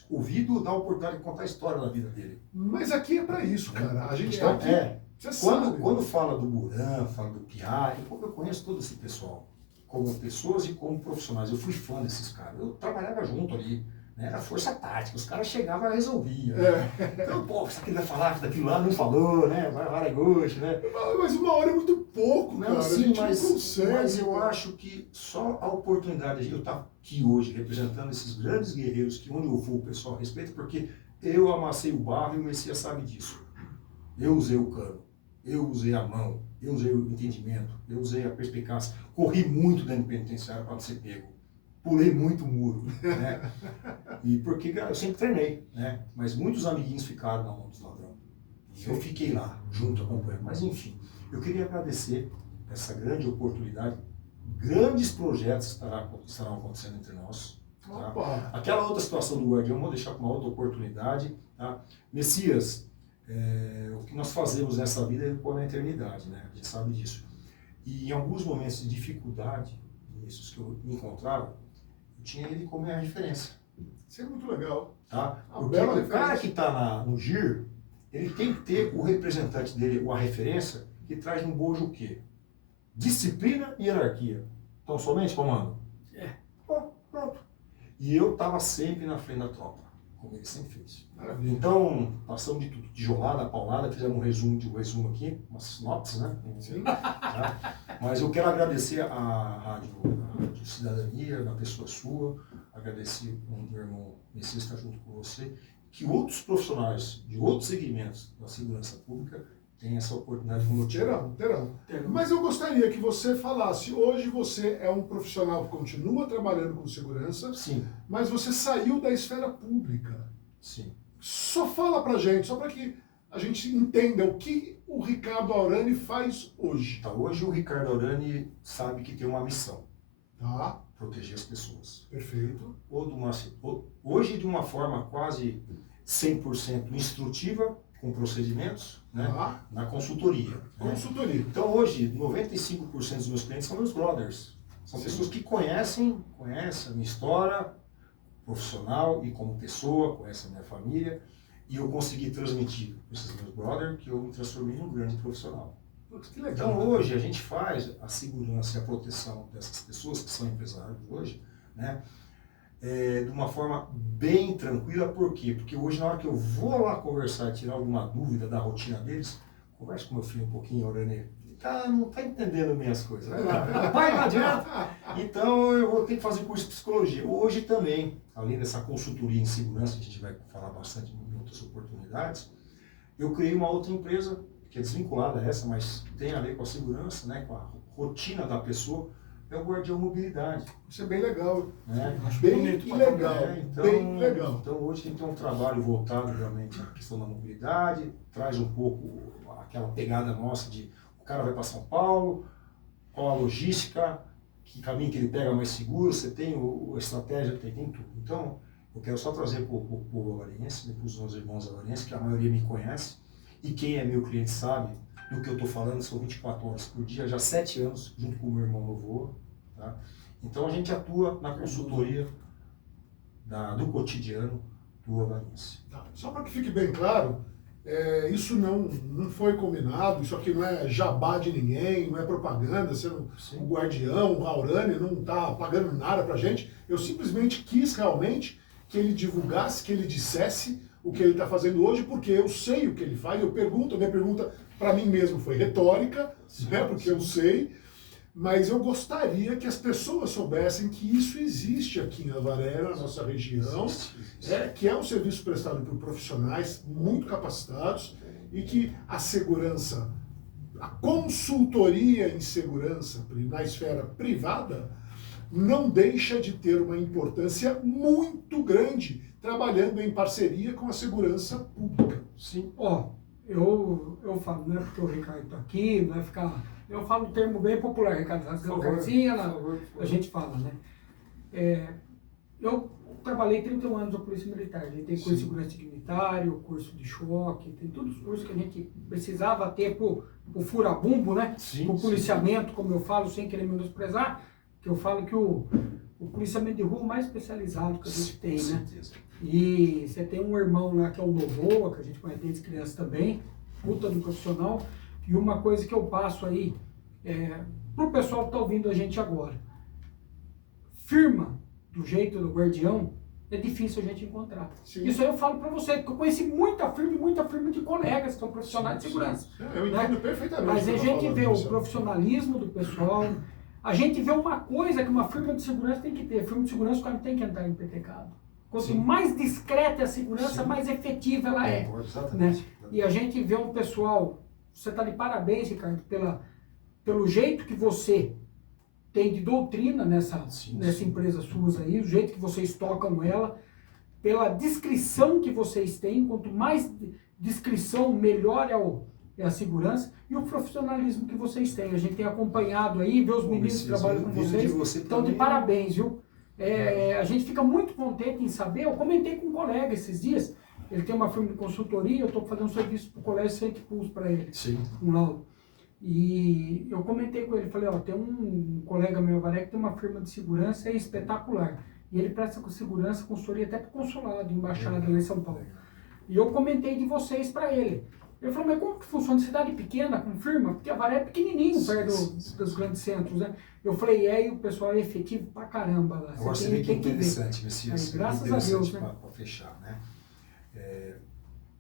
ouvido, dar a oportunidade de contar a história da vida dele. Mas aqui é para isso, cara. A gente está aqui. Você sabe. Quando fala do Buran, fala do Piá, eu conheço todo esse pessoal, como pessoas e como profissionais. Eu fui fã desses caras. Eu trabalhava junto ali, né? Era força tática. Os caras chegavam e resolviam. Né? Então, pô, isso aqui vai falar, daquilo lá não falou, né? Vai gosto, né? Mas uma hora é muito pouco, não, cara. Sim, a gente mas, não consegue. Mas eu acho que só a oportunidade de eu estar aqui hoje, representando esses grandes guerreiros, que onde eu vou o pessoal respeita, porque eu amassei o barro e o Messias sabe disso. Eu usei o cano, eu usei a mão, eu usei o entendimento, eu usei a perspicácia, corri muito dentro do penitenciário para não ser pego, pulei muito muro, né? E porque eu sempre treinei, né? Mas muitos amiguinhos ficaram na mão dos ladrões. E eu fiquei lá, junto, acompanhando. Mas enfim, eu queria agradecer essa grande oportunidade, grandes projetos estarão acontecendo entre nós. Tá? Aquela outra situação do guardião, vou deixar para uma outra oportunidade. Tá? Messias, o que nós fazemos nessa vida é pôr na eternidade, né? A gente sabe disso. E em alguns momentos de dificuldade, esses que eu encontrava, eu tinha ele como minha referência. Isso é muito legal. Tá? Porque o cara que está no GIR, ele tem que ter o representante dele, ou a referência, que traz no bojo o quê? Disciplina e hierarquia. Então, somente comando? Pronto. E eu estava sempre na frente da tropa, como ele sempre fez. Maravilha. Então, passamos de tudo, tijolada, paulada, fizemos um resumo aqui, umas sinopses, né? Sim. Tá? Mas eu quero agradecer a Rádio Cidadania, na pessoa sua, agradecer o meu irmão Messias estar junto com você, que outros profissionais de outros segmentos da segurança pública tenham essa oportunidade como eu tive. Terão. Mas eu gostaria que você falasse, hoje você é um profissional que continua trabalhando com segurança, Sim. Mas você saiu da esfera pública. Sim. Só fala pra gente, só para que a gente entenda o que o Ricardo Aurani faz hoje. Tá, hoje o Ricardo Aurani sabe que tem uma missão. Tá. Proteger as pessoas. Perfeito. Hoje de uma forma quase 100% instrutiva, com procedimentos, né, na consultoria. Consultoria. Né? Então hoje, 95% dos meus clientes são meus brothers. São pessoas que conhecem a minha história profissional e como pessoa, conhecem a minha família, e eu consegui transmitir para esses meus brothers que eu me transformei num grande profissional. Que legal. Então hoje a gente faz a segurança e a proteção dessas pessoas que são empresários hoje, né, de uma forma bem tranquila. Por quê? Porque hoje, na hora que eu vou lá conversar e tirar alguma dúvida da rotina deles, converso com meu filho um pouquinho, Aurani, não está entendendo bem as coisas. Pai, não adianta. Então eu vou ter que fazer curso de psicologia. Hoje também, além dessa consultoria em segurança, que a gente vai falar bastante em outras oportunidades, eu criei uma outra empresa, que é desvinculada a essa, mas tem a ver com a segurança, né, com a rotina da pessoa, é o Guardião Mobilidade. Isso é bem legal. Né? Bem legal. Bem legal. Então hoje a gente tem um trabalho voltado realmente à questão da mobilidade, traz um pouco aquela pegada nossa de o cara vai para São Paulo, qual a logística, que caminho que ele pega mais seguro, você tem a estratégia, tem tudo. Então Eu quero só trazer para o povo avarense, para os meus irmãos avarenses, que a maioria me conhece, e quem é meu cliente sabe do que eu estou falando, são 24 horas por dia, já 7 anos, junto com o meu irmão Novô. Tá? Então a gente atua na consultoria do cotidiano do avarense. Tá. Só para que fique bem claro, isso não foi combinado, isso aqui não é jabá de ninguém, não é propaganda, o Guardião, o Raurani não está pagando nada para gente. Eu simplesmente quis realmente que ele divulgasse, que ele dissesse o que ele está fazendo hoje, porque eu sei o que ele faz. A minha pergunta para mim mesmo foi retórica, né, porque eu sei, mas eu gostaria que as pessoas soubessem que isso existe aqui em Avaré, na nossa região, que é um serviço prestado por profissionais muito capacitados e que a segurança, a consultoria em segurança na esfera privada não deixa de ter uma importância muito grande, trabalhando em parceria com a segurança pública. Sim. Ó, eu falo, não é porque o Ricardo está aqui, não é ficar... Eu falo um termo bem popular, Ricardo, rasgando calcinha, a gente fala, né? Eu trabalhei 31 anos na Polícia Militar, a gente tem curso de segurança dignitário, curso de choque, tem todos os cursos que a gente precisava ter pro furabumbo, né? Pro policiamento, como eu falo, sem querer menosprezar, que eu falo que o policiamento de rua é o mais especializado que a gente tem, né? E você tem um irmão lá que é o Novoa, que a gente conhece desde criança também, puta do profissional. E uma coisa que eu passo aí pro pessoal que tá ouvindo a gente agora. Firma do jeito do Guardião é difícil a gente encontrar. Sim. Isso aí eu falo para você, porque eu conheci muita firma de colegas que são profissionais de segurança. Eu entendo perfeitamente. Mas a gente vê o profissionalismo do pessoal, a gente vê uma coisa que uma firma de segurança tem que ter. Firma de segurança, o cara não tem que andar empetecado. Quanto mais discreta é a segurança, mais efetiva ela é. Né? E a gente vê um pessoal, você está de parabéns, Ricardo, pelo jeito que você tem de doutrina nessa empresa SUS aí, o jeito que vocês tocam ela, pela descrição que vocês têm, quanto mais descrição, melhor é a segurança, e o profissionalismo que vocês têm. A gente tem acompanhado aí, vê os meninos que trabalham com vocês, estão de parabéns, viu? A gente fica muito contente em saber, eu comentei com um colega esses dias, ele tem uma firma de consultoria, eu estou fazendo um serviço para o colégio Saint Pulso para ele, um laudo. E eu comentei com ele, falei, tem um colega meu, Avaré, que tem uma firma de segurança espetacular. E ele presta com segurança, consultoria até para o consulado, embaixada lá em São Paulo. E eu comentei de vocês para ele. Ele falou, mas como que funciona? Cidade pequena, com firma? Porque Avaré é pequenininho perto dos grandes centros, né? Eu falei, e o pessoal é efetivo pra caramba lá. Agora você vê que é interessante, Messias. Graças a Deus, né? Para fechar, né?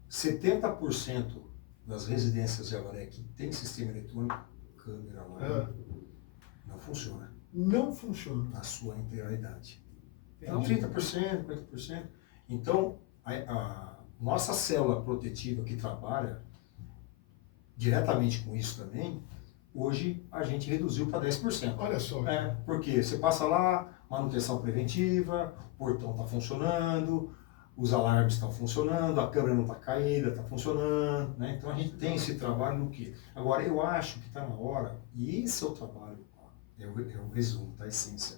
70% das residências de Avaré que tem sistema eletrônico, câmera lá, não funciona. Não funciona. Na sua integralidade. Tem 30%, 40%. Então, a nossa célula protetiva que trabalha diretamente com isso também, hoje a gente reduziu para 10%. Olha só. Porque você passa lá, manutenção preventiva, o portão está funcionando, os alarmes estão funcionando, a câmera não está caída, está funcionando, né? Então a gente tem esse trabalho no quê? Agora eu acho que está na hora, e esse é o trabalho, é o resumo da essência.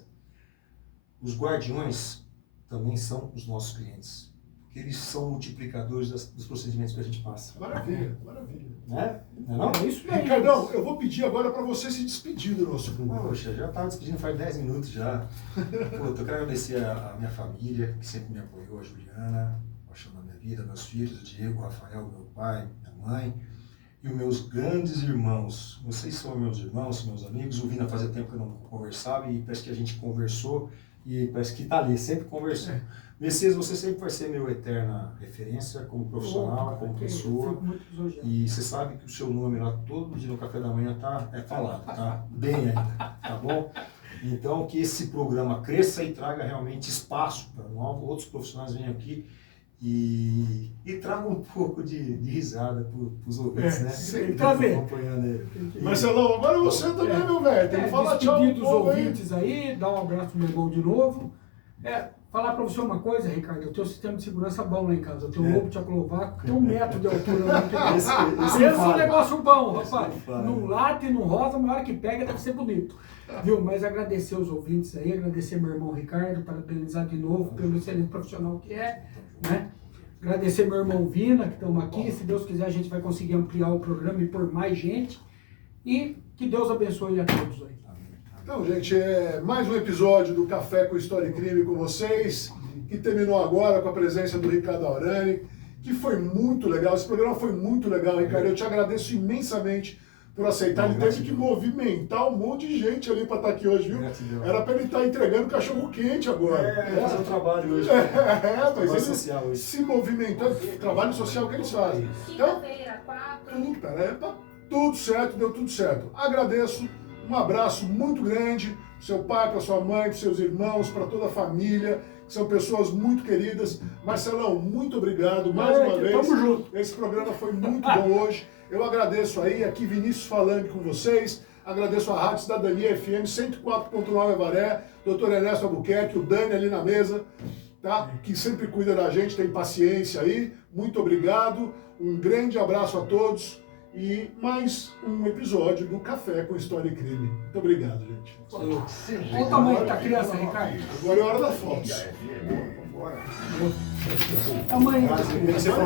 Os guardiões também são os nossos clientes, porque eles são multiplicadores dos procedimentos que a gente passa. Maravilha, maravilha. Né? Não? É isso mesmo. Ricardão, eu vou pedir agora para você se despedir do nosso programa. Poxa, já estava despedindo faz 10 minutos já. Eu quero agradecer a minha família, que sempre me apoiou, a Juliana, paixão da minha vida, meus filhos, o Diego, o Rafael, meu pai, minha mãe, e os meus grandes irmãos. Vocês são meus irmãos, meus amigos. O Vina fazia tempo que eu não conversava e parece que a gente conversou e parece que está ali, sempre conversando. Messias, você sempre vai ser meu eterna referência como profissional, como pessoa. E você sabe que o seu nome lá todo dia no café da manhã é falado, tá bem ainda, tá bom? Então que esse programa cresça e traga realmente espaço para outros profissionais venham aqui e tragam um pouco de risada para os ouvintes, né? Sim, acompanhando ele. Marcelão, agora você também, meu velho. Tem que falar tchau dos ouvintes aí, dar um abraço pro meu irmão de novo. Falar para você uma coisa, Ricardo, eu tenho um sistema de segurança bom lá em casa. Eu tenho um lobo tchecoslovaco, tem 1 metro de altura lá no quintal. Esse é um negócio bom, rapaz. Não late, não rosa, uma hora que pega deve ser bonito. Viu? Mas agradecer os ouvintes aí, agradecer meu irmão Ricardo, parabenizar de novo pelo excelente profissional que é, né? Agradecer meu irmão Vina, que estamos aqui. Se Deus quiser, a gente vai conseguir ampliar o programa e pôr mais gente. E que Deus abençoe a todos aí. Então, gente, mais um episódio do Café com História e Crime com vocês, que terminou agora com a presença do Ricardo Aurani, que foi muito legal. Esse programa foi muito legal, Ricardo. Eu te agradeço imensamente por aceitar. Ele teve que movimentar um monte de gente ali para estar aqui hoje, viu? Era para ele estar entregando cachorro quente agora. Fazer um trabalho hoje. Mas ele social hoje. se movimentando, trabalho social que eles fazem. Então, Quinta-feira, 4. tá tudo certo, deu tudo certo. Agradeço, um abraço muito grande pro seu pai, para sua mãe, para seus irmãos, para toda a família, que são pessoas muito queridas. Marcelão, muito obrigado mais uma vez. Tamo junto. Esse programa foi muito bom hoje. Eu agradeço aí, aqui Vinícius falando com vocês. Agradeço a Rádio Cidadania FM 104.9 Avaré, Dr. Ernesto Albuquerque, o Dani ali na mesa, tá? Que sempre cuida da gente, tem paciência aí. Muito obrigado, um grande abraço a todos e mais um episódio do Café com História e Crime. Muito obrigado, gente. Olha o tamanho da criança, Ricardo. Agora é hora da foto. Tamanho da Tem que ser criança.